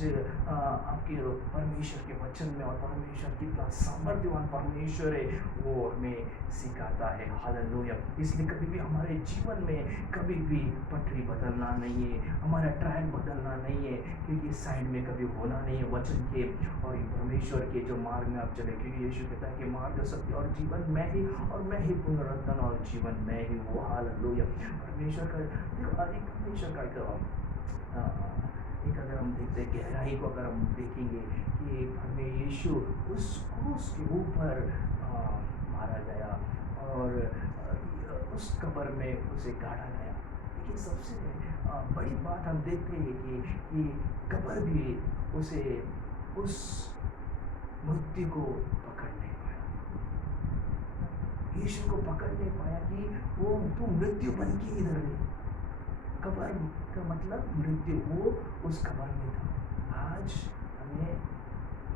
आपके परमेश्वर के वचन में, और परमेश्वर कितना सामर्थ्यवान परमेश्वर है वो हमें सिखाता है। हालेलुया। इसलिए कभी भी हमारे जीवन में कभी भी पटरी बदलना नहीं है, हमारा ट्रैक बदलना नहीं है, क्योंकि साइड में कभी होना नहीं है वचन के और ये परमेश्वर के जो मार्ग में आप चले, क्योंकि यीशु कहता है कि मार्ग सत्य और जीवन मैं ही, और मैं ही पुनरुत्थान और जीवन मैं ही वो। हालेलुया। परमेश्वर का देखो, एक परमेश्वर का एक अगर हम देखते हैं गहराई को, अगर हम देखेंगे कि हमें यीशु उस क्रूस के ऊपर मारा गया और उस कब्र में उसे गाड़ा गया। लेकिन सबसे बड़ी बात हम देखते हैं कि कब्र भी उसे उस मृत्यु को पकड़ नहीं पाया, यीशु को पकड़ नहीं पाया कि वो तू मृत्यु बन के इधर नहीं। कब्र का मतलब मृत्यु, वो उस कब्र में था। आज हमें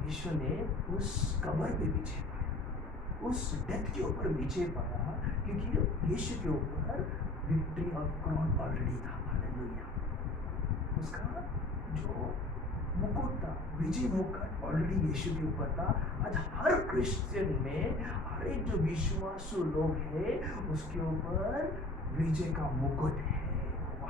यीशु ने उस कब्र पे विजय पाया, उस डेथ के ऊपर विजय पाया, क्योंकि यीशु के ऊपर विक्ट्री ऑफ क्रॉन ऑलरेडी था। हालेलुया। उसका जो मुकुट था, विजय मुकुट ऑलरेडी यीशु के ऊपर था। आज हर क्रिश्चियन में, हर एक जो विश्वासु लोग है, उसके ऊपर विजय का मुकुट है।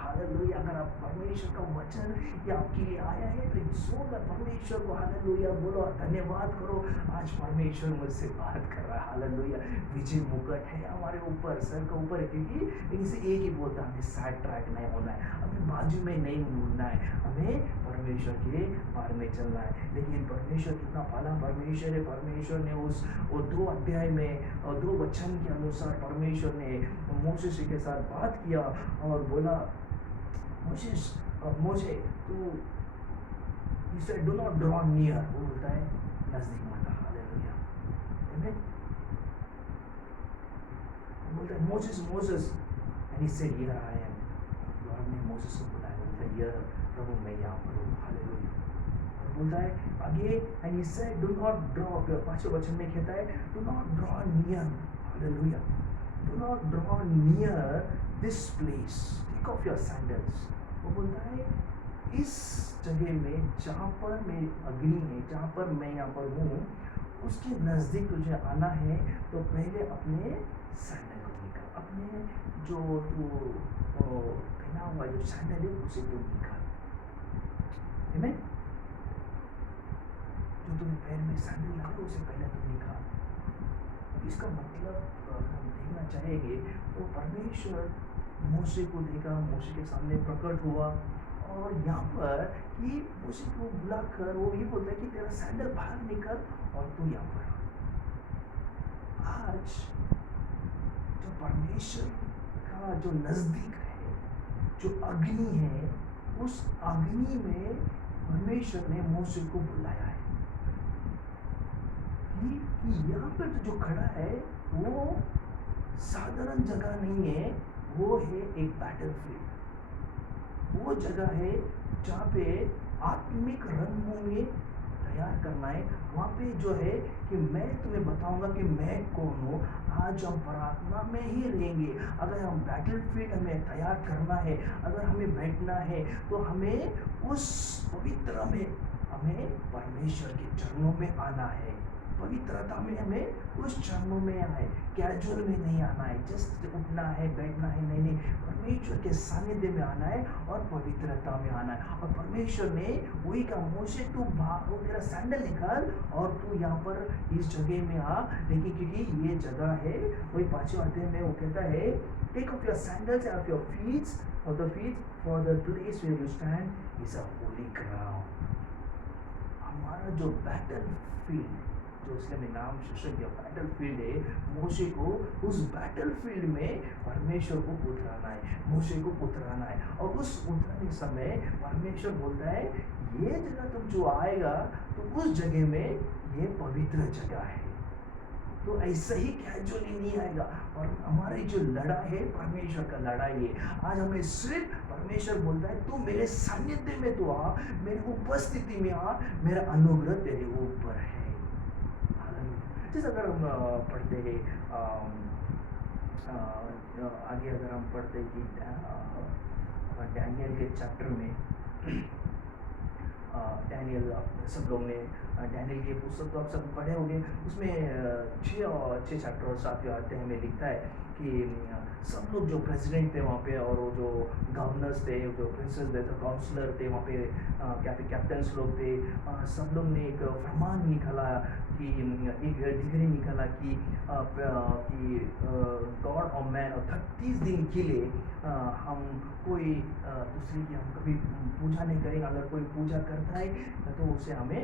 हालेलुया। अगर आप परमेश्वर का वचन ये आपके लिए आया है तो जोरदार परमेश्वर को हालेलुया बोलो और धन्यवाद करो। आज परमेश्वर मुझसे बात कर रहा है। हालेलुया। विजय मुकुट है हमारे ऊपर, सर के ऊपर, क्योंकि इनसे एक ही बोलता है, हमें साइड ट्रैक नहीं होना है, हमें बाजू में नहीं मुड़ना है, हमें परमेश्वर के मार्ग में चलना है। लेकिन परमेश्वर कितना भला परमेश्वर है। परमेश्वर ने वो 2 अध्याय में और 2 वचन के अनुसार परमेश्वर ने मूसेस के साथ बात किया और बोला, मोसे तू, he said do not draw near, वो बोलता है नजदीक मत आ। हालेलुया। आमीन। वो बोलता है Moses and he said here I am। Lord ने मोसेस को बुलाया, बोलता है here प्रभु मैं यहाँ पर हूँ। हालेलुया। और बोलता है आगे and he said do not draw, 5वें वचन में कहता है do not draw near। Hallelujah. do not draw near this place, take off your sandals। वो बोलता है इस जगह में जहाँ पर मेरी अग्नि है, जहाँ पर मैं यहाँ पर हूँ, उसके नज़दीक तुझे आना है तो पहले अपने सैंडल को निकाल, अपने जो तू पहना हुआ जो सैंडल है उसे तू निकाल। आमीन। जो तुम पैर में सैंडल डाले उसे पहले तुम निकाल। इसका मतलब हम देखना चाहेंगे तो परमेश्वर मूसे को देखा, मूसे के सामने प्रकट हुआ और यहाँ पर कि मूसे को बुलाकर वो ये बोलता है कि तेरा सैंडल बाहर निकल और तू यहाँ पर आ। आज जो परमेश्वर का जो नजदीक है, जो अग्नि है, उस अग्नि में परमेश्वर ने मूसे को बुलाया है कि यहाँ पर जो खड़ा है वो साधारण जगह नहीं है, वो है एक बैटलफील्ड। वो जगह है जहाँ पे आत्मिक रणभूमि तैयार करना है। वहाँ पे जो है कि मैं तुम्हें बताऊंगा कि मैं कौन हूँ। आज हम प्रार्थना में ही रहेंगे। अगर हम बैटलफील्ड हमें तैयार करना है, अगर हमें बैठना है तो हमें उस पवित्र में, हमें परमेश्वर के चरणों में आना है। पवित्रता में हमें उस चरणों में आए, कैजुअल में नहीं आना है, जस्ट उठना है बैठना है, नहीं, परमेश्वर के सानिध्य में आना है और पवित्रता में आना है। और परमेश्वर ने वही कहा, मूसे तू वो तेरा सैंडल निकाल और तू यहाँ पर इस जगह में आ। लेकिन क्योंकि ये जगह है, वही 5वें अध्याय में वो कहता है take off your sandals off your feet for the place where you stand is a holy ground. हमारा जो बैटल फील्ड, जो उसने में नाम शीर्षक दिया बैटल फील्ड है, मूसे को उस बैटल फील्ड में परमेश्वर को उतराना है, मूसे को उतराना है। और उस उतरने समय परमेश्वर बोलता है ये जगह तुम जो आएगा तो उस जगह में ये पवित्र जगह है, तो ऐसा ही कैजुअली नहीं आएगा। और हमारी जो लड़ाई है परमेश्वर का लड़ाई है। आज हमें सिर्फ परमेश्वर बोलता है तू मेरे सानिध्य में तो आ, मेरी उपस्थिति में आ, मेरा अनुग्रह तेरे ऊपर है। जैसे अगर हम पढ़ते हैं आगे, अगर हम पढ़ते हैं कि डैनियल के चैप्टर में, डैनियल सब लोग ने डैनियल की पुस्तक तो आप सब पढ़े होंगे, उसमें छः चैप्टर और 7वें अध्याय में लिखता है कि सब लोग जो प्रेसिडेंट थे वहाँ पे और वो जो गवर्नर्स थे, जो प्रिंसेस थे, तो काउंसलर थे वहाँ पे, कैप्टन्स लोग थे, सब लोग ने एक फरमान निकाला कि एक डिग्री निकाला कि गॉड और मैन और 30 दिन के लिए हम कोई दूसरे की हम कभी पूजा नहीं करेंगे। अगर कोई पूजा करता है तो उसे हमें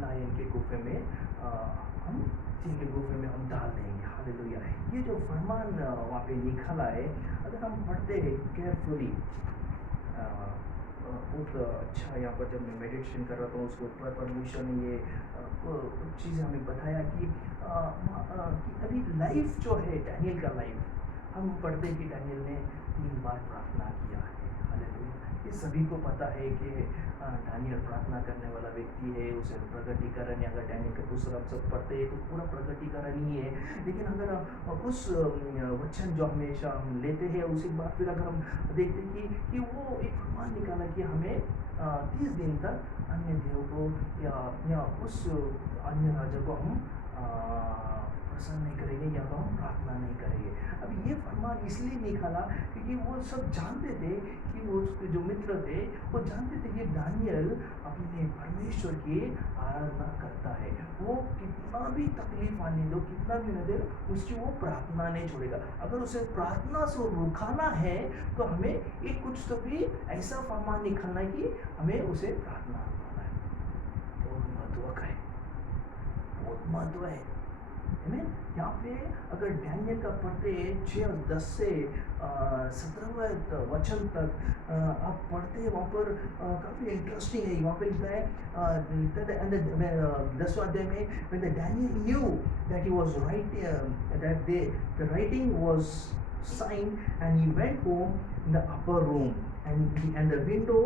लायन के गुफे में हम सिंह के गुफे में हम डाल देंगे। हालेलुया। ये जो फरमान वहाँ पे निकाला है, अगर हम पढ़ते हैं केयरफुली, बहुत अच्छा यहाँ पर जब मैं मेडिटेशन कर रहा था उसके ऊपर परमेश्वर ने ये कुछ चीज़ें हमें बताया कि अभी लाइफ जो है डैनियल का लाइफ, हम पढ़ते हैं कि डैनियल ने 3 बार प्रार्थना किया है। हालेलुया। ये सभी को पता है कि डैनियल प्रार्थना करने वाला व्यक्ति है, उसे प्रकटीकरण, अगर डैनियल का दूसरा हम सब पढ़ते हैं तो पूरा प्रकटीकरण ही है। लेकिन अगर उस वचन जो हमेशा हम लेते हैं उसी बात फिर अगर हम देखते हैं कि वो एक फरमान निकाला कि हमें 30 दिन तक अन्य देव को या उस अन्य राजा को हम प्रसन्न नहीं करेंगे या तो हम प्रार्थना नहीं करेंगे। अब ये फरमान इसलिए निकाला क्योंकि वो सब जानते थे कि वो उसके जो मित्र थे वो जानते थे कि दानियल अपने परमेश्वर की आराधना करता है। वो कितना भी तकलीफ आने दो, कितना भी न दे, उसकी वो प्रार्थना नहीं छोड़ेगा। अगर उसे प्रार्थना से रुकाना है तो हमें एक कुछ तो भी ऐसा फरमान निकालना है कि हमें उसे प्रार्थना करना है। बहुत महत्व का है, बहुत महत्व है। यहाँ पे अगर डैनियल का पढ़ते 6 और 10 से 17वें वचन तक आप पढ़ते, वहाँ पर काफ़ी इंटरेस्टिंग है। वहाँ पे लिखता है 10वें अध्याय में, when the Daniel knew that he was the writing was signed, and he went home in the upper room, and the window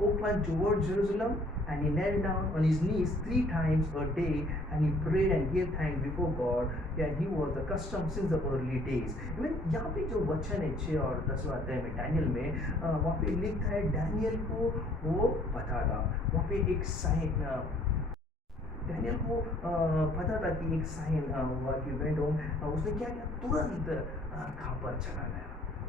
opened towards Jerusalem, and he knelt down on his knees 3 times a day, and he prayed and gave thanks before God, that he was the custom since the early days. यहाँ पे जो वचन है 6 और 10वें अध्याय में डैनियल में, वहाँ पे लिखता है डैनियल को वो पता था, वहाँ पे एक साइन डैनियल को पता था कि एक साइन हुआ कि वेंट होम। उसने क्या किया, तुरंत खापर चला गया।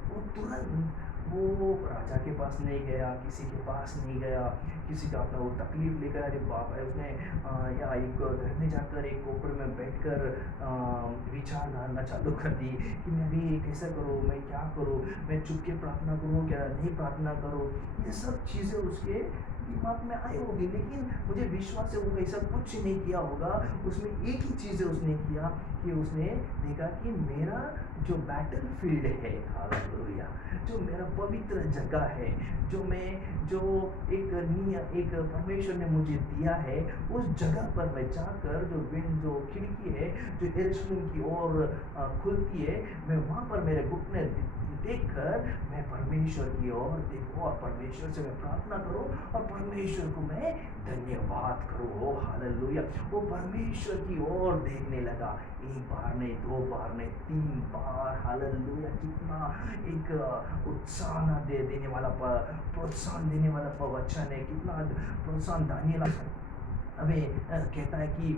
वो तुरंत वो राजा के पास नहीं गया, किसी के पास नहीं गया, किसी का अपना वो तकलीफ लेकर, अरे बाप है, उसने या एक घर में जाकर एक कोपरे में बैठकर विचार डालना चालू कर दी कि मैं भी कैसा करूँ, मैं क्या करूँ, मैं चुप के प्रार्थना करूँ क्या नहीं प्रार्थना करूँ। ये सब चीज़ें उसके दिमाग में आई होगी, लेकिन मुझे विश्वास है वो ऐसा कुछ नहीं किया होगा। उसमें एक ही चीज़ उसने किया कि उसने देखा कि मेरा जो बैटल फील्ड है, हालेलुया, जो मेरा पवित्र जगह है, जो एक परमेश्वर ने मुझे दिया है, उस जगह पर मैं जाकर जो खिड़की है जो यरूशलेम की ओर खुलती है, मैं वहाँ पर मेरे घुटने देखकर मैं परमेश्वर की ओर देखूं और परमेश्वर से मैं प्रार्थना करूं और परमेश्वर को मैं धन्यवाद करूं। हालेलुया। वो परमेश्वर की ओर देखने लगा, 1 बार नहीं, 2 बार नहीं, 3 बार। हालेलुया। कितना एक उत्साह देने वाला प्रोत्साहन देने वाला वचन है, कितना प्रोत्साहन दानियल हमें कहता है कि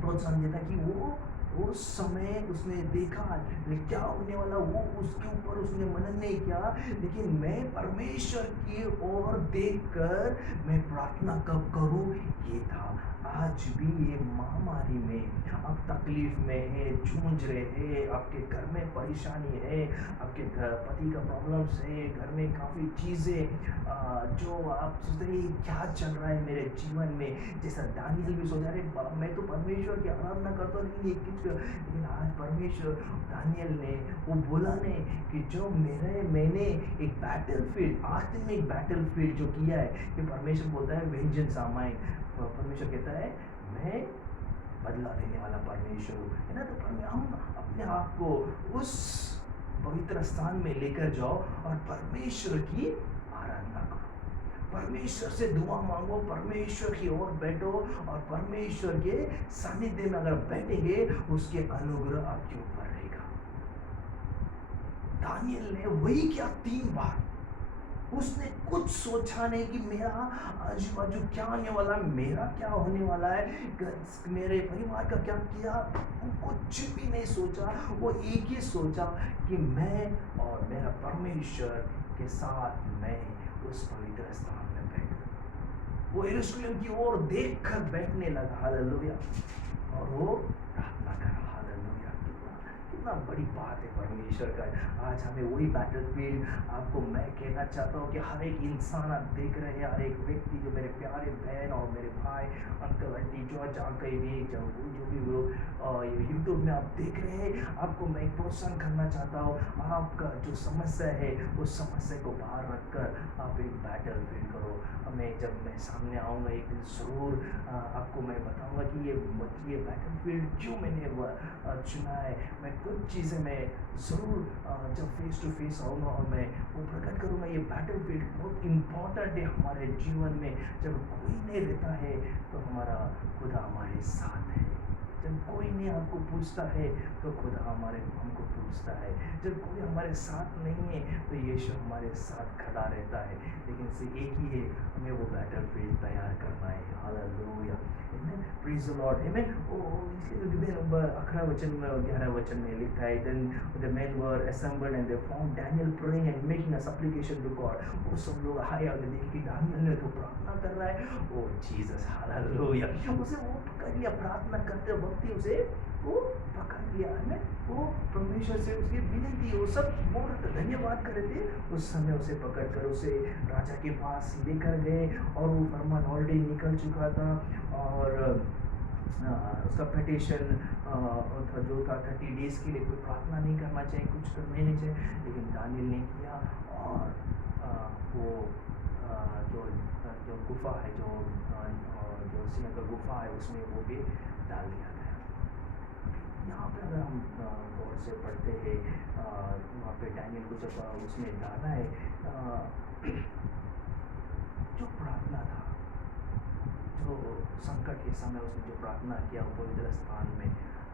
प्रोत्साहन देता है कि वो उस समय उसने देखा क्या होने वाला, वो उसके ऊपर उसने मनन नहीं किया, लेकिन मैं परमेश्वर की ओर देखकर मैं प्रार्थना कब करूं, ये था। आज भी ये महामारी में आप तकलीफ में है, जूझ रहे हैं, आपके घर में परेशानी है, आपके पति का प्रॉब्लम्स है, घर में काफ़ी चीज़ें जो आप सोचते हैं क्या चल रहा है मेरे जीवन में, जैसा दानियल भी सोचा रहे मैं तो परमेश्वर की आराधना करता हूँ, लेकिन आज परमेश्वर दानियल ने वो बोला नहीं कि जो मैंने एक बैटल फील्ड, आखिर में एक बैटल फील्ड जो किया है, कि परमेश्वर बोलता है वेंजेंस आर माइन, परमेश्वर कहता है मैं बदला देने वाला परमेश्वर हूँ, है ना। तो हम अपने आप को उस पवित्र स्थान में लेकर जाओ और परमेश्वर की आराधना करो, परमेश्वर से दुआ मांगो, परमेश्वर की ओर बैठो और परमेश्वर के सानिध्य में अगर बैठेंगे उसके अनुग्रह आपके ऊपर रहेगा। दानियल ने वही किया 3 बार, उसने कुछ सोचा नहीं कि मेरा आजू बाजू क्या होने वाला है, मेरा क्या होने वाला है, मेरे परिवार का क्या किया, वो कुछ भी नहीं सोचा। वो एक ही सोचा कि मैं और मेरा परमेश्वर के साथ मैं उस पवित्र स्थान में बैठ, वो यरूशलेम की ओर देखकर बैठने लगा। हालेलुया। और वो प्रार्थना कर। हालेलुया। कितना बड़ी बात है परमेश्वर का। आज हमें वही बैटलफील्ड आपको मैं कहना चाहता हूँ कि हर एक इंसान आप देख रहे हैं, हर एक व्यक्ति जो मेरे प्यारे बहन और मेरे भाई, अंकल आंटी, जो जहाँ कहीं भी जो भी लोग यूट्यूब में आप देख रहे हैं, आपको मैं प्रोत्साहन करना चाहता हूँ। आपका जो समस्या है उस समस्या को बाहर रखकर आप एक बैटल फील्ड करो। मैं जब मैं सामने आऊँगा एक दिन ज़रूर आपको मैं बताऊँगा कि ये बैटल फील्ड क्यों मैंने चुना है। मैं कुछ चीज़ें मैं ज़रूर जब फेस टू फेस आऊँगा और मैं वो प्रकट करूँगा। ये बैटल फील्ड बहुत इम्पॉर्टेंट है हमारे जीवन में। जब कोई नहीं रहता है तो हमारा खुदा हमारे साथ है। जब कोई नहीं आपको पूछता है तो खुदा हमको पूछता है। जब कोई हमारे साथ नहीं है तो यीशु हमारे साथ खड़ा रहता है। लेकिन सिर्फ एक ही है, हमें वो बैटल फील्ड तैयार करना है। Hallelujah. Amen. Praise the Lord. Amen. इसलिए 11 वचन में 11 वचन में लिखा है, then the men were assembled and they found Daniel praying and making a supplication to God. वो सब लोग आए और देखे कि दानियल ने तो प्रार्थना कर रहा है। ओ जीसस। हालेलुया। उसे वो पकड़ लिया, प्रार्थना करते वक्त ही उसे वो पकड़ लिया। है वो परमेश्वर से उसकी विनती, वो सब बोल रहे थे, धन्यवाद कर रहे थे। उस समय उसे पकड़ कर उसे राजा के पास लेकर गए और वो फरमान ऑलरेडी निकल चुका था और उसका पिटिशन था जो था 30 डेज़ के लिए कोई प्रार्थना नहीं करना चाहिए, कुछ करना ही नहीं चाहिए। लेकिन दानियल ने किया और वो जो जो गुफा है, जो सिंह का गुफा है, उसमें वो भी डाल दिया गया। यहाँ पे अगर हम गौर से पढ़ते हैं, वहाँ पे डैनियल को जब उसमें डाला है, जो प्रार्थना था, जो संकट के समय उसने जो प्रार्थना किया पवित्र स्थान में,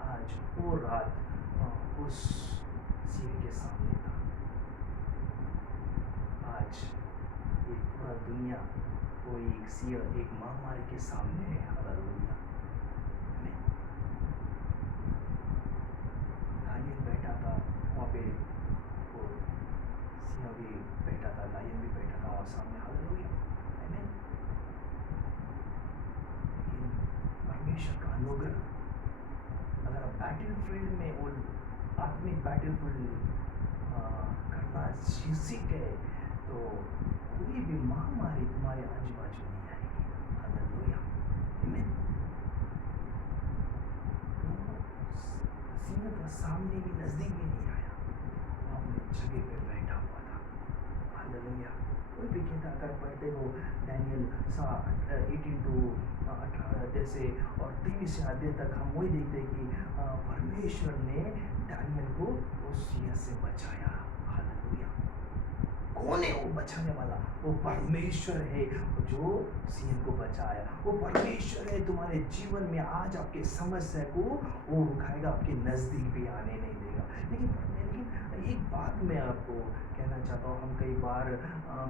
आज वो रात उस सिंह के सामने था। आज ये पूरा दुनिया वो एक सिंह, एक महामारी के सामने है। हालेलुया। दानियल बैठा था वहाँ पे, वो सिंह भी बैठा था, लायन भी बैठा था और सामने। हालेलुया। आमीन। लेकिन परमेश्वर का अनुग्रह, अगर आप बैटल फील्ड में वो आत्मिक बैटल फील्ड करना सीख गए तो कोई भी महामारी तुम्हारे आजू बाजू नहीं आएगी। हालेलुया। आमीन। सिंह का सामने भी नजदीक भी नहीं आया, वो अपने जगह पे बैठा हुआ था। हालेलुया। कोई भी कहता, अगर पढ़ते हो डैनियल 18 to 18 अध्याय से और 23 अध्याय तक, हम वही देखते कि परमेश्वर ने डैनियल को उस सिंह से बचाया। हालेलुया। कौन है वो बचाने वाला? वो परमेश्वर है जो सिंह को बचाया। वो परमेश्वर है तुम्हारे जीवन में आज आपके समस्या को वो रुकाएगा, आपके नज़दीक भी आने नहीं देगा। लेकिन एक बात मैं आपको कहना चाहता हूँ, हम कई बार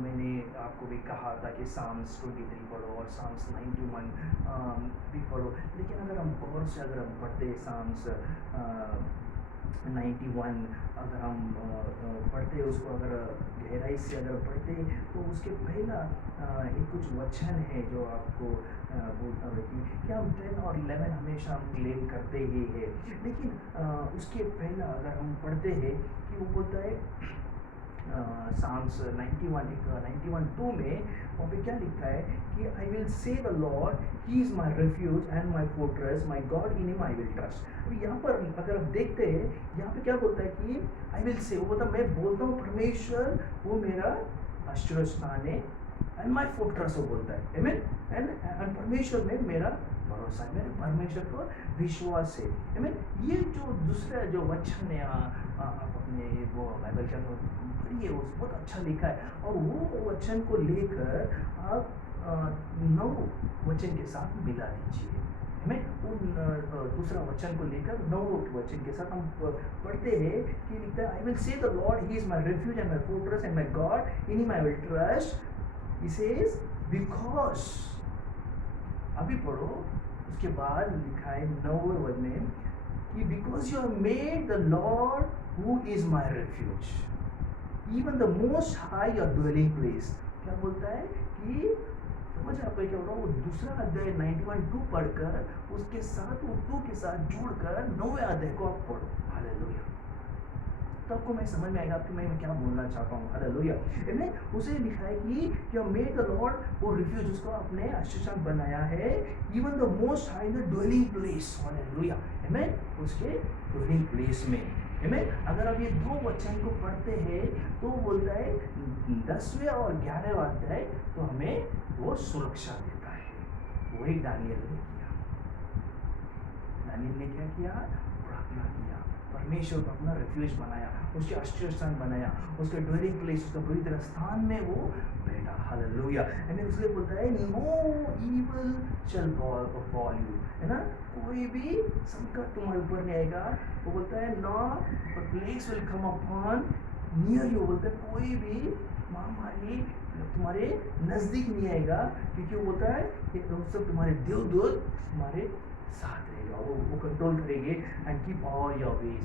मैंने आपको भी कहा था कि साम्स 23 पढ़ो और साम्स 91 भी पढ़ो। लेकिन अगर हम गौर से अगर हम पढ़ते साम्स 91 अगर हम पढ़ते, उसको अगर गहराई से अगर पढ़ते तो उसके पहला एक कुछ वचन है जो आपको बोलता है कि हम 10 और 11 हमेशा हम क्लेम करते ही है। लेकिन उसके पहला अगर हम पढ़ते हैं कि वो बोलता है साम्स 91:2 में वहाँ पे क्या लिखा है कि I will say the Lord, he is my refuge and my fortress, my God, in him I will trust. अभी यहाँ पर अगर आप देखते हैं, यहाँ पे क्या बोलता है कि आई विल से, वो बोलता मैं बोलता हूँ परमेश्वर वो मेरा आश्रय स्थान है, एंड माई फोर्ट्रेस वो बोलता है। आमीन। एंड परमेश्वर में मेरा भरोसा है, मेरे परमेश्वर को विश्वास है। आमीन। ये जो दूसरा जो वचन है, आप अपने वो बाइबल के अंदर पढ़िए, वो बहुत अच्छा लिखा है। और वो वचन को लेकर आप 9 वचन के साथ मिला दीजिए। हमें उन दूसरा वचन को लेकर 9 वचन के साथ हम पढ़ते हैं कि लिखता है, I will say the Lord he is my refuge and my fortress and my God in him I will trust. He says because, अभी पढ़ो, उसके बाद लिखा है 9वें वचन में कि because you have made the Lord who is my refuge even the most high your dwelling place. क्या बोलता है कि समझ आपको क्या होगा, वो दूसरा अध्याय 91:2 पढ़कर उसके साथ वो 2 के साथ जोड़कर 9वें अध्याय को आप पढ़ो। हालेलुया। तो आपको मैं समझ में आएगा कि मैं क्या बोलना चाहता हूँ। हालेलुया। इन्हें उसे लिखा है कि यू मेड द लॉर्ड, वो रिफ्यूज उसको अपने आश्रय बनाया है, even the most high the dwelling place. Hallelujah. Amen. उसके ड्वेलिंग प्लेस में, आमेन। अगर आप ये 2 वचन को पढ़ते हैं तो बोलता है 10वें और 11वें अध्याय तो हमें वो सुरक्षा देता है। वही दानियल ने किया। दानियल ने क्या किया? प्रार्थना किया, परमेश्वर को अपना रेफ्यूज बनाया, उसके आश्रय स्थान बनाया, उसके ड्वेलिंग प्लेस, उसका पवित्र स्थान में वो बैठा। हालेलुया। यानी उसके बोलता है नो इविल शैल बफॉल यू, है ना, कोई भी संकट तुम्हारे ऊपर नहीं आएगा। वो बोलता है no plagues will come upon near you, बोलता है कोई भी महामारी तुम्हारे नजदीक नहीं आएगा, क्योंकि वो बोलता है कि सब तुम्हारे देवदूत तुम्हारे साथ रहेगा, वो कंट्रोल करेंगे and keep all your ways.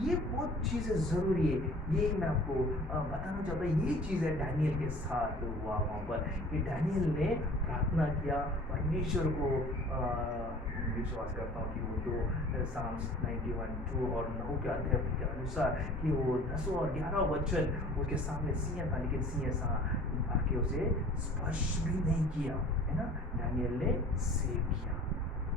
ये बहुत चीज़ें ज़रूरी है, ये मैं आपको बताना चाहता हूँ। ये चीज़ है डैनियल के साथ हुआ वहाँ पर कि डैनियल ने प्रार्थना किया परमेश्वर को। विश्वास करता हूँ कि वो तो साम्स 91:2 और 9 के अध्याय के अनुसार कि वो 10 और 11 वचन उसके सामने सिंह था, लेकिन सिंह आके उसे स्पर्श भी नहीं किया, है ना। डैनियल ने सेव किया,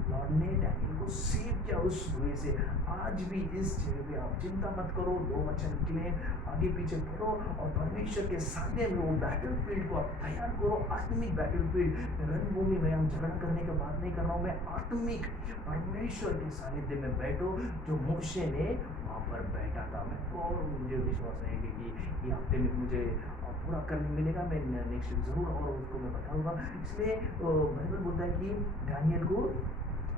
लॉर्ड ने डैनियल को सेव किया उस धुएं से। आज भी इस जगह पे आप चिंता मत करो, 2 वचन के आगे पीछे पढ़ो और परमेश्वर के सामने में वो बैटल फील्ड को आप तैयार करो, आत्मिक बैटल फील्ड। रणभूमि में हम झगड़ा करने की बात नहीं कर रहा हूँ, मैं आत्मिक परमेश्वर के सानिध्य में बैठो, जो मूसे ने वहाँ पर बैठा था। मैं और मुझे विश्वास है कि ये हफ्ते में मुझे पूरा करने मिलेगा, मैं नेक्स्ट ज़रूर और उसको मैं बताऊँगा। इसलिए बाइबल बोलता है कि डैनियल को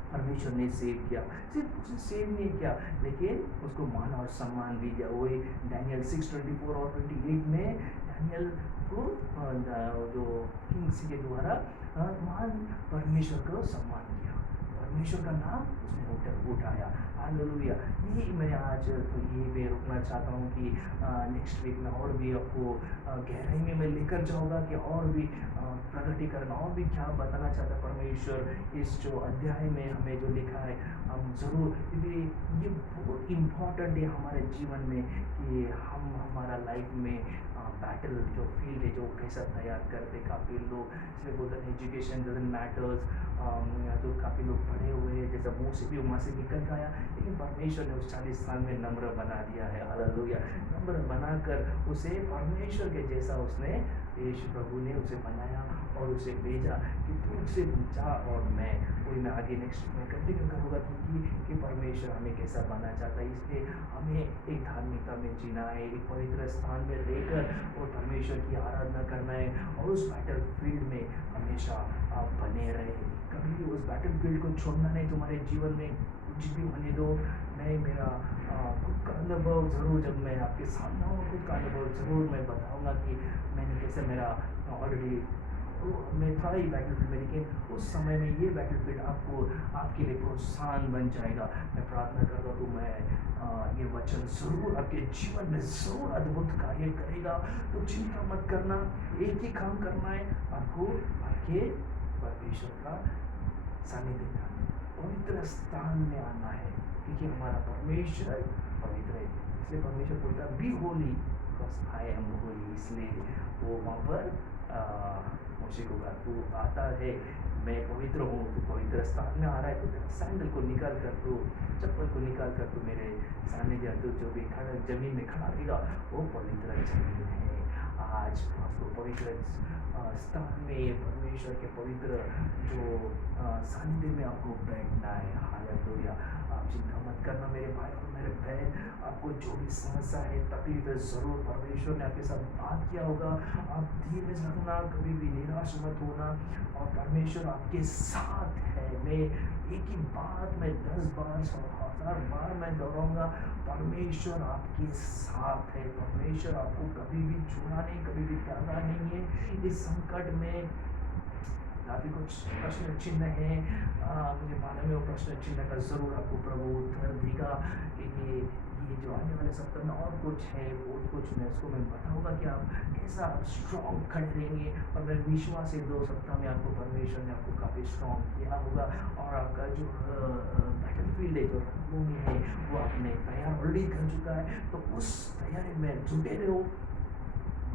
परमेश्वर ने सेव किया, सिर्फ उसे सेव नहीं किया लेकिन उसको मान और सम्मान भी दिया। वही डैनियल 6:24 और 28 में डैनियल को जो किंग सी के द्वारा महान परमेश्वर को सम्मान किया, परमेश्वर का नाम उसने उठाया। हालेलुया। यही मैं आज तो यही पे रुकना चाहता हूँ कि नेक्स्ट वीक में और भी आपको गहराई में मैं लेकर जाऊँगा कि और भी प्रगटीकरण और भी क्या बताना चाहता है परमेश्वर इस जो अध्याय में हमें जो लिखा है। हम ज़रूर, क्योंकि ये बहुत इम्पॉर्टेंट है हमारे जीवन में कि हम हमारा लाइफ में बैटल जो फील्ड है जो कैसा तैयार करते। काफ़ी लोग इसलिए बोलते हैं एजुकेशन डजंट मैटर्स, जो काफ़ी लोग पढ़े हुए हैं, जैसा मुँह से भी वहाँ से निकल गया, लेकिन परमेश्वर ने उस 40 साल में नम्र बना दिया है। हालेलुया। नम्र बनाकर उसे परमेश्वर के जैसा उसने यीशु प्रभु ने उसे बनाया और उसे भेजा कि तू उसे जा और मैं आगे नेक्स्ट में कंटिन्यू करूँगा कि परमेश्वर हमें कैसा बनना चाहता है। इसलिए हमें एक धार्मिकता में जीना है, एक पवित्र स्थान में रहकर और परमेश्वर की आराधना करना है और उस बैटल फील्ड में हमेशा आप बने रहे। कभी भी उस बैटल फील्ड को छोड़ना नहीं। तुम्हारे जीवन में कुछ भी होने दो, मैं मेरा खुद का अनुभव ज़रूर, जब मैं आपके सामने हूँ खुद का अनुभव ज़रूर मैं बताऊँगा कि मैंने कैसे मेरा ऑलरेडी मैं था ही बैटल फील्ड में, लेकिन उस समय में ये बैटल फील्ड आपके लिए प्रोत्साहन बन जाएगा। मैं प्रार्थना करता हूँ तो मैं ये वचन ज़रूर आपके जीवन में ज़रूर अद्भुत कार्य करेगा। तो चिंता मत करना, एक ही काम करना है आपको, आपके परमेश्वर का सानिध्य में आना, पवित्र स्थान में आना है, क्योंकि हमारा परमेश्वर पवित्र है। इसलिए परमेश्वर बोलता है be holy because I am holy. इसलिए वो वहाँ पर मूसे को कहा तू आता है, मैं पवित्र हूँ, तू पवित्र स्थान में आ रहा है, तो तेरा सैंडल को निकाल कर, तू चप्पल को निकाल कर, तू मेरे सानिध्य तो जो भी खड़ा जमीन में खड़ा रहेगा वो पवित्र जमीन है। आज आपको पवित्र स्थान में परमेश्वर के पवित्र जो सानिध्य में आपको बैठना है। हालेलुया। हालेलुया। आप चिंता मत करना मेरे भाई और मेरे बहन, आपको जो भी समस्या है, तकलीफ है, ज़रूर परमेश्वर ने आपके साथ बात किया होगा। आप धीरज रखना, कभी भी निराश मत होना, और परमेश्वर आपके साथ है। मैं एक ही बात मैं 10 बार 1000 बार मैं दोहराऊंगा, परमेश्वर आपके साथ है। परमेश्वर आपको कभी भी छोड़ा नहीं, कभी भी त्यागा नहीं है। इस संकट में काफ़ी कुछ प्रश्न चिन्ह हैं, मुझे मालूम है वो प्रश्न चिन्ह का ज़रूर आपको प्रभु उत्तर देगा। ये जो आने वाले सप्ताह में और कुछ है, बहुत कुछ मैं उसको मैं बताऊंगा कि आप कैसा स्ट्रॉन्ग खड़े रहेंगे। और मेरे विश्वास है 2 सप्ताह में आपको परमेश्वर ने आपको काफ़ी स्ट्रॉन्ग किया होगा, और आपका जो बैटल फील्ड है, जो रणभूमि है, वो आपने तैयार ऑलरेडी कर चुका है। तो उस तैयारी में जुटे रहो,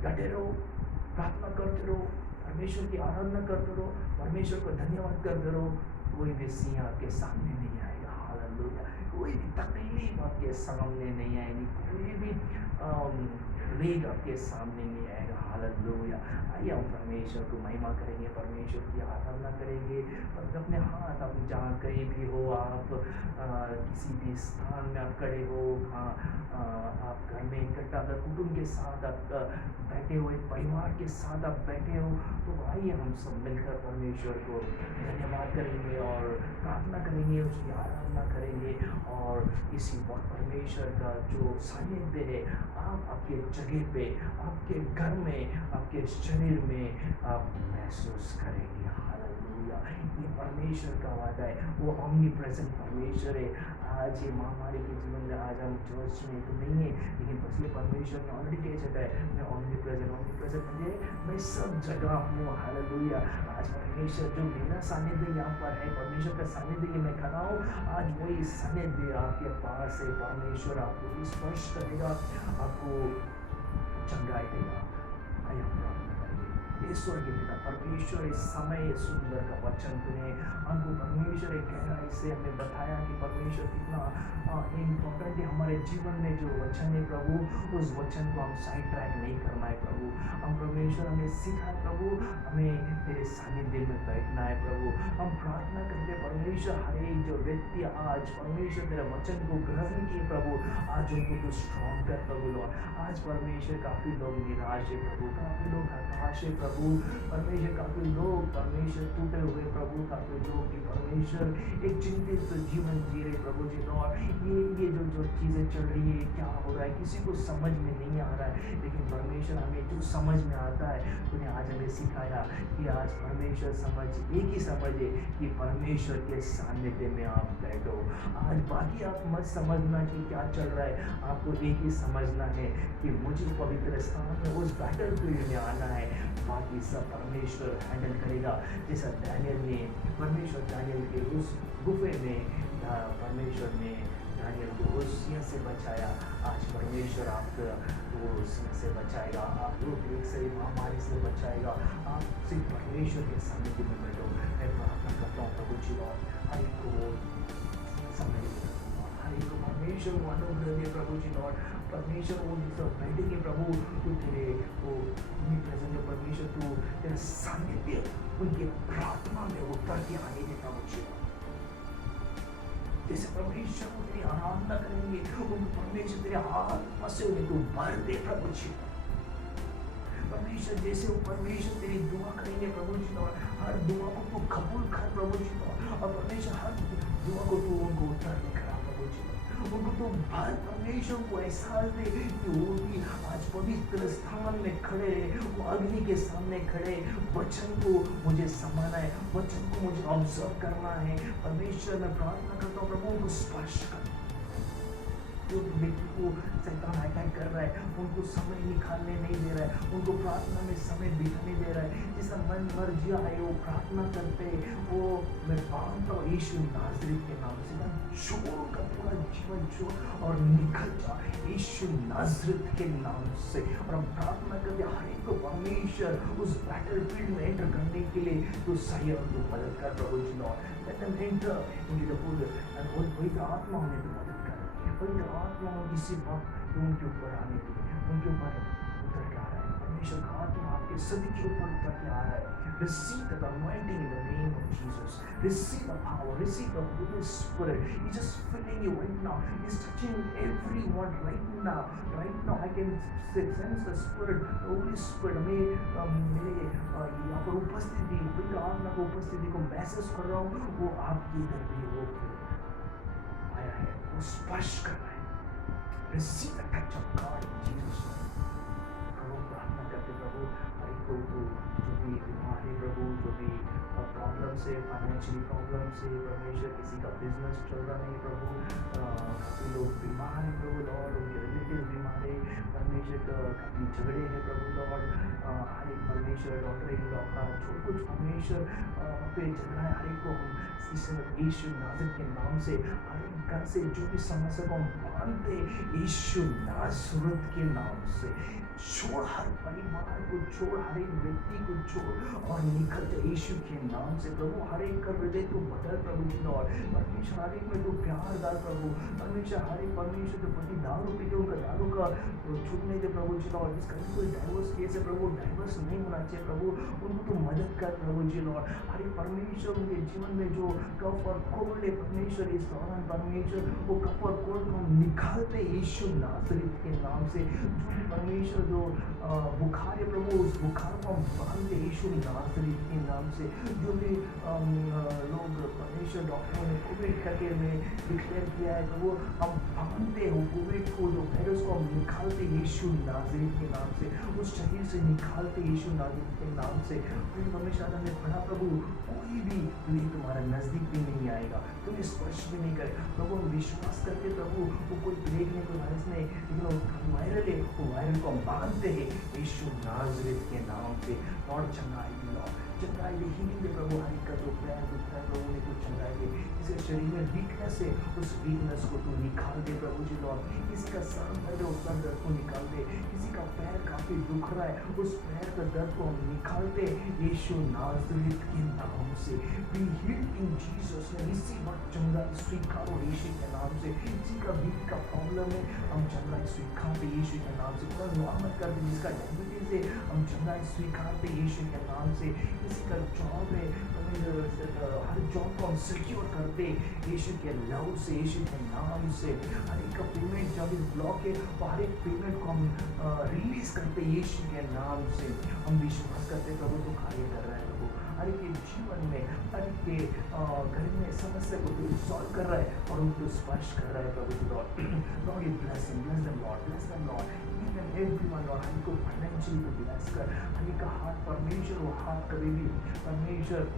डटे रहो, प्रार्थना करते रहो, परमेश्वर की आराधना करते रहो, परमेश्वर को धन्यवाद करते रहो। कोई भी सिंह आपके सामने नहीं आएगा, हालेलुया। कोई भी तकलीफ आपके सामने नहीं आएगी, कोई भी प्लेग आपके सामने नहीं आएगा, हालेलुया। आइए हम परमेश्वर को महिमा करेंगे, परमेश्वर की आराधना करेंगे। पर अपने हाथ, आप जहाँ कहीं भी हो, आप किसी भी स्थान में आप खड़े हो, आप घर में इकट्ठा अगर कुटुंब के साथ आप बैठे हो, एक परिवार के साथ आप बैठे हो, तो आइए हम सब मिलकर परमेश्वर को धन्यवाद करेंगे और प्रार्थना करेंगे, उसकी आराधना करेंगे। और इसी वक्त परमेश्वर का जो सानिध्य है, आप आपके जगह पे, आपके घर में, आपके शरीर में आप महसूस करेंगे, हालेलुया। ये परमेश्वर का वादा है, वो ओमनी प्रेजेंट परमेश्वर है। आज ये महामारी के जीवन में आज हम चर्च में तो नहीं है, लेकिन पिछले परमेश्वर ने ऑलरेडी कह चुका है, मैं ओमनी प्रेजेंट मुझे मैं सब जगह हूँ, हालेलुया। आज परमेश्वर जो मेरा सानिध्य यहाँ पर है, परमेश्वर का सानिध्य मैं खड़ा हूँ, आज वही सानिध्य आपके पास है। परमेश्वर आपको स्पर्श करेगा, आपको चंगाई देगा। आइए हम प्रार्थना करेंगे। ईश्वर के पिता परमेश्वर, इस समय सुंदर का वचन तूने हमको परमेश्वर एक गहराई से हमें बताया कि परमेश्वर कितना इम्पोर्टेंट है हमारे जीवन में। जो वचन है प्रभु, उस वचन को हम साइड ट्रैक नहीं करना है प्रभु। हम परमेश्वर हमें सीखा है प्रभु, हमें तेरे सानिध्य में बैठना है प्रभु। हम प्रार्थना करते परमेश्वर, हर एक जो व्यक्ति आज परमेश्वर तेरे वचन को ग्रहण किए प्रभु, आज उनको तो स्ट्रॉन्ग कर प्रभु। आज परमेश्वर काफ़ी लोग निराश है प्रभु, काफ़ी लोग हताश है प्रभु, परमेश्वर काफ़ी लोग परमेश्वर टूटे हुए प्रभु, काफ़ी लोग भी परमेश्वर एक चिंतित जीवन जी रहे प्रभु जी। और ये जो चीज़ें चल रही है, क्या हो रहा है, किसी को समझ में नहीं आ रहा है, लेकिन परमेश्वर हमें जो समझ में आता है तूने आज हमें सिखाया कि आज परमेश्वर समझ, एक ही समझ है कि परमेश्वर के सानिध्य में आप बैठो। आज बाकी आप मत समझना कि क्या चल रहा है, आपको एक ही समझना है कि मुझे पवित्र स्थान में उस बैटल फील्ड में आना है, बाकी सब परमेश्वर हैंडल करेगा। जैसा डैनियल ने, परमेश्वर डैनियल के उस गुफे में परमेश्वर ने डैनियल को उस सिंह से बचाया, आज परमेश्वर आपको वो सिंह से बचाएगा, आप लोग एक से महामारी से बचाएगा। आप सिर्फ परमेश्वर के सानिध्य में बैठो। मैं प्रार्थना करता हूँ प्रभु जी, और हर एक को समय हर एक को परमेश्वर को अनुग्रह दे प्रभु जी। और परमेश्वर वो जिस बैठेंगे प्रभु, तो तेरे वो प्रेजेंट परमेश्वर, तू तेरा सानिध्य उनकी प्रार्थना में उतर के आने दे प्रभु जी। जैसे परमेश्वर को तेरी आराधना करेंगे, उनको परमेश्वर तेरे आत्मा से उन्हें तू भर दे प्रभु जी। परमेश्वर जैसे वो परमेश्वर तेरी दुआ करेंगे प्रभु जी, और हर दुआ को तू कबूल कर प्रभु जी। और परमेश्वर हर दुआ को तू उनको उत्तर करा प्रभु जी, उनको तो भर परमेश्वर को एहसास दे कि वो भी आज पवित्र स्थान में खड़े, वो अग्नि के सामने खड़े, वचन को मुझे समाना है, वचन को मुझे ऑब्जर्व करना है। परमेश्वर मैं प्रार्थना करता हूँ प्रभु, उनको स्पर्श कर। जो व्यक्ति को शैतान अटैक कर रहा है, उनको समय निकालने नहीं दे रहा है, उनको प्रार्थना में समय बिताने दे रहा है, जिसका मन मर्जी आए वो प्रार्थना करते, वो मैं मांगता हूँ यीशु नाज़रेत के नाम से, छोड़ का पूरा जीवन छोड़ और निकल जा यीशु नाज़रेत के नाम से। और हम प्रार्थना करते हर एक को परमेश्वर उस बैटल फील्ड में एंटर करने के लिए तो सही और तो मदद कर प्रभु जी। Lord let them enter into the full and पवित्र आत्मा उन्हें तो मदद कर, पवित्र आत्मा किसी वक्त उनके ऊपर आने के, उनके ऊपर उतर के आ रहा है। परमेश्वर का आत्मा आपके सभी के ऊपर उतर के आ रहा है। Receive the anointing in the name of Jesus. Receive the power. Receive the Holy Spirit. He's just filling you right now. He's touching everyone right now. Right now, I can sense the Spirit, the Holy Spirit. मेरे यहाँ पर उपस्थिति, पवित्र आत्मा की उपस्थिति को महसूस कर रहा हूँ। वो आपके इधर भी हो आया है, वो स्पर्श कर रहा है। Receive the touch of God in Jesus' name. प्रभु प्रार्थना करते प्रभु हर एक को जो भी बीमार है प्रभु, जो भी प्रॉब्लम से, फाइनेंशियली प्रॉब्लम से, परमेश्वर किसी का बिजनेस चल रहा नहीं प्रभु, काफ़ी लोग बीमार हैं प्रभु लॉर्ड, उनके रिलेटिव बीमार है परमेश्वर, काफ़ी झगड़े हैं प्रभु लॉर्ड, हर एक परमेश्वर डॉक्टर डॉक्टर जो कुछ परमेश्वर पे झगड़ा है, हर एक को हम यीशु नाज़रेत के नाम से हर एक घर से जो भी समस्या को हम बांधते यीशु नाज़रेत के नाम से, छोड़ हर परिवार को, छोड़ हर एक व्यक्ति को छोड़ और निकल जाए यीशु के नाम से प्रभु। हर एक का हृदय को बदल प्रभु जी लॉर्ड, परमेश्वर हर एक में तो प्यार डाल प्रभु, परमेश्वर हर एक परमेश्वर जो पति दारू पीते उनका दारू का छूटने दे प्रभु जी लॉर्ड, जिसका भी कोई डाइवर्स केस है प्रभु, डाइवर्स नहीं होना चाहिए प्रभु, उनको तो मदद कर प्रभु जी लॉर्ड। हर एक परमेश्वर उनके जीवन में जो कफ और कोल्ड है परमेश्वर, इस दौरान परमेश्वर वो कफ और कोल्ड को निकालते यीशु नाज़रेत के नाम से, जो भी परमेश्वर जो बुखार है प्रभु, उस बुखार को हम बांधते यीशु नाज़रेत के नाम से, जो भी लोग परमेश्वर डॉक्टरों ने कोविड करके में डिक्लेयर किया है प्रभु, हम बांधते हो कोविड को, जो वायरस को हम निकालते यीशु नाज़रेत के नाम से, उस शरीर से निकालते यीशु नाज़रेत के नाम से। परमेश्वर हमने पढ़ा प्रभु, कोई भी तुम्हारा नज़दीक भी नहीं आएगा, तुम्हें स्पर्श भी नहीं करे प्रभु। हम विश्वास करते प्रभु, वो कोई प्लेग नहीं, कोई वायरस नहीं, लेकिन वो वायरल है, वो वायरल को हम बांधते हैं यीशु नाज़रेत के नाम से। लॉर्ड चंगाई लॉर्ड, चंगाई दे, हीलिंग दे प्रभु, हर एक का जो पैर दुखता है प्रभु ने कुछ चंगाई दे, किसी शरीर में वीकनेस है उस वीकनेस को तू निकाल दे प्रभु जी लॉर्ड, किसी का सर दर्द है उस सर दर्द को निकाल दे, किसी का पैर काफ़ी दुख रहा है उस पैर का दर्द को हम निकालते यीशु नाज़रेत के नाम से। Be healed in Jesus name, receive चंगाई स्वीकारो यीशु के नाम से। किसी का बीपी का प्रॉब्लम है, हम चंगाई स्वीकारते यीशु के नाम से। पूरा नॉर्मल कर दे, जिसका डायबिटीज है हम चंगाई स्वीकारते यीशु के नाम से। किसी का जॉब है, हर जॉब को हम सिक्योर करते यीशु के लव से, यीशु के नाम से। हर एक का पेमेंट जब इस ब्लॉक है तो हर एक पेमेंट को हम रिलीज करते यीशु के नाम से। हम विश्वास करते प्रभु तो कार्य कर रहा है प्रभु, हर एक के जीवन में, हर एक के घर में समस्या को तो सॉल्व कर रहा है और उनको स्पर्श कर रहा है प्रभु Lord. Lord you bless him, bless them Lord, bless them Lord, give them everyone Lord. हर एक को फाइनेंशियली तो ब्लेस कर, हर एक का हाथ परमेश्वर, वो हाथ कभी भी परमेश्वर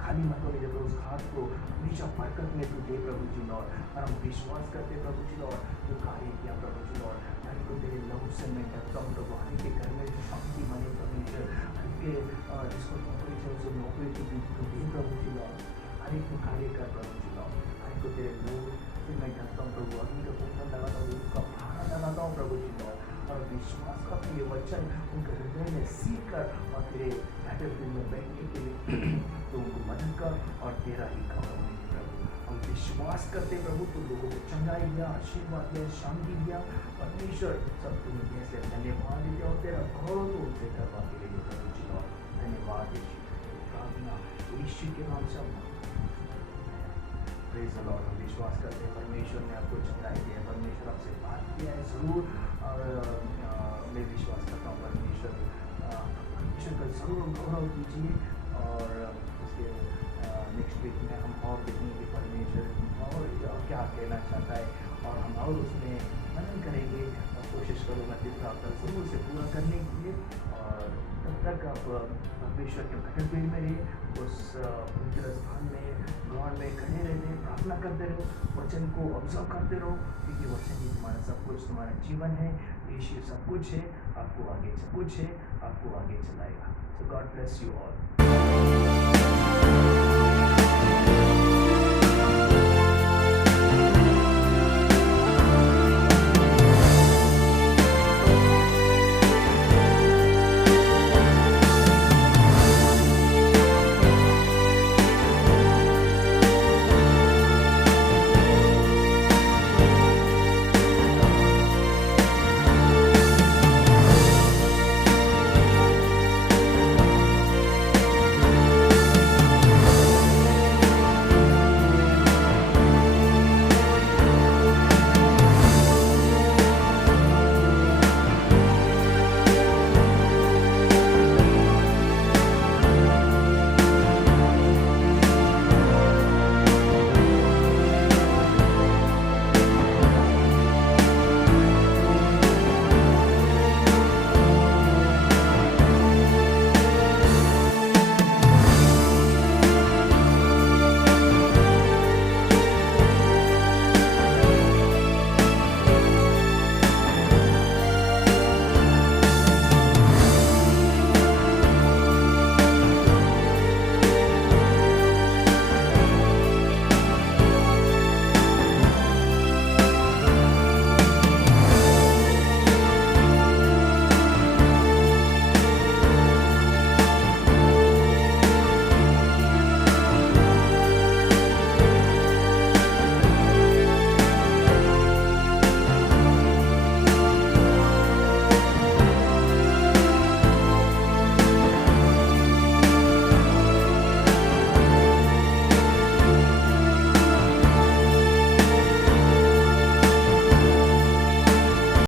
खाली मत होने दे प्रभु, उस हाथ को हमेशा बरकत में तू दे प्रभु जी लॉर्ड। और हम विश्वास करते प्रभु जी लॉर्ड, जो कार्य किया प्रभु जी लॉर्ड, हर को तेरे लहू से मैं डरता हूँ प्रभु। हर के घर में जो शांति बने परमेश्वर, हर के जिसको नौकरी से उसे नौकरी की भी तू दे प्रभु जी लॉर्ड। हर एक को कार्य कर प्रभु जी लॉर्ड, हर को तेरे लहू से मैं डरता हूँ प्रभु। अग्नि का कुंडल लगाता हूँ, उसका पहाड़ा लगाता हूँ प्रभु जी लॉर्ड, और विश्वास का ये वचन उनके हृदय में सीख कर और तेरे बैटल में बैठने के लिए तो उनको मदद कर और तेरा ही काम होने प्रभु। हम विश्वास करते प्रभु, तो लोगों को चंगाई दिया, आशीर्वाद दिया, शांति दिया परमेश्वर, सब तुम्हें कैसे धन्यवाद देते और तेरा गौरव तो उनसे करवा के लिए प्रभु जी लॉर्ड। धन्यवाद प्रार्थना यीशु के नाम से हम प्रेज़ द लॉर्ड। हम विश्वास करते हैं परमेश्वर ने आपको चंगाई दिया, परमेश्वर आपसे बात किया है ज़रूर, और मैं विश्वास करता हूँ परमेश्वर का ज़रूर गौरव कीजिए। और उसके नेक्स्ट वीक में हम और देखेंगे कि परमेश्वर और क्या कहना चाहता है, और हम और उसमें मनन करेंगे और कोशिश करूँगा कि प्रार्थना ज़रूर से पूरा करने के लिए। और तब तक आप परमेश्वर के बैटलफील्ड में रहिए, उस पवित्र स्थान में गॉड में खड़े रहते, प्रार्थना करते रहो, वचन को ऑब्जर्व करते रहो, क्योंकि वचन ही तुम्हारा सब कुछ, तुम्हारा जीवन है, यीशु सब कुछ है, आपको आगे सब कुछ है, आपको आगे चलाएगा। सो गॉड ब्लेस यू ऑल।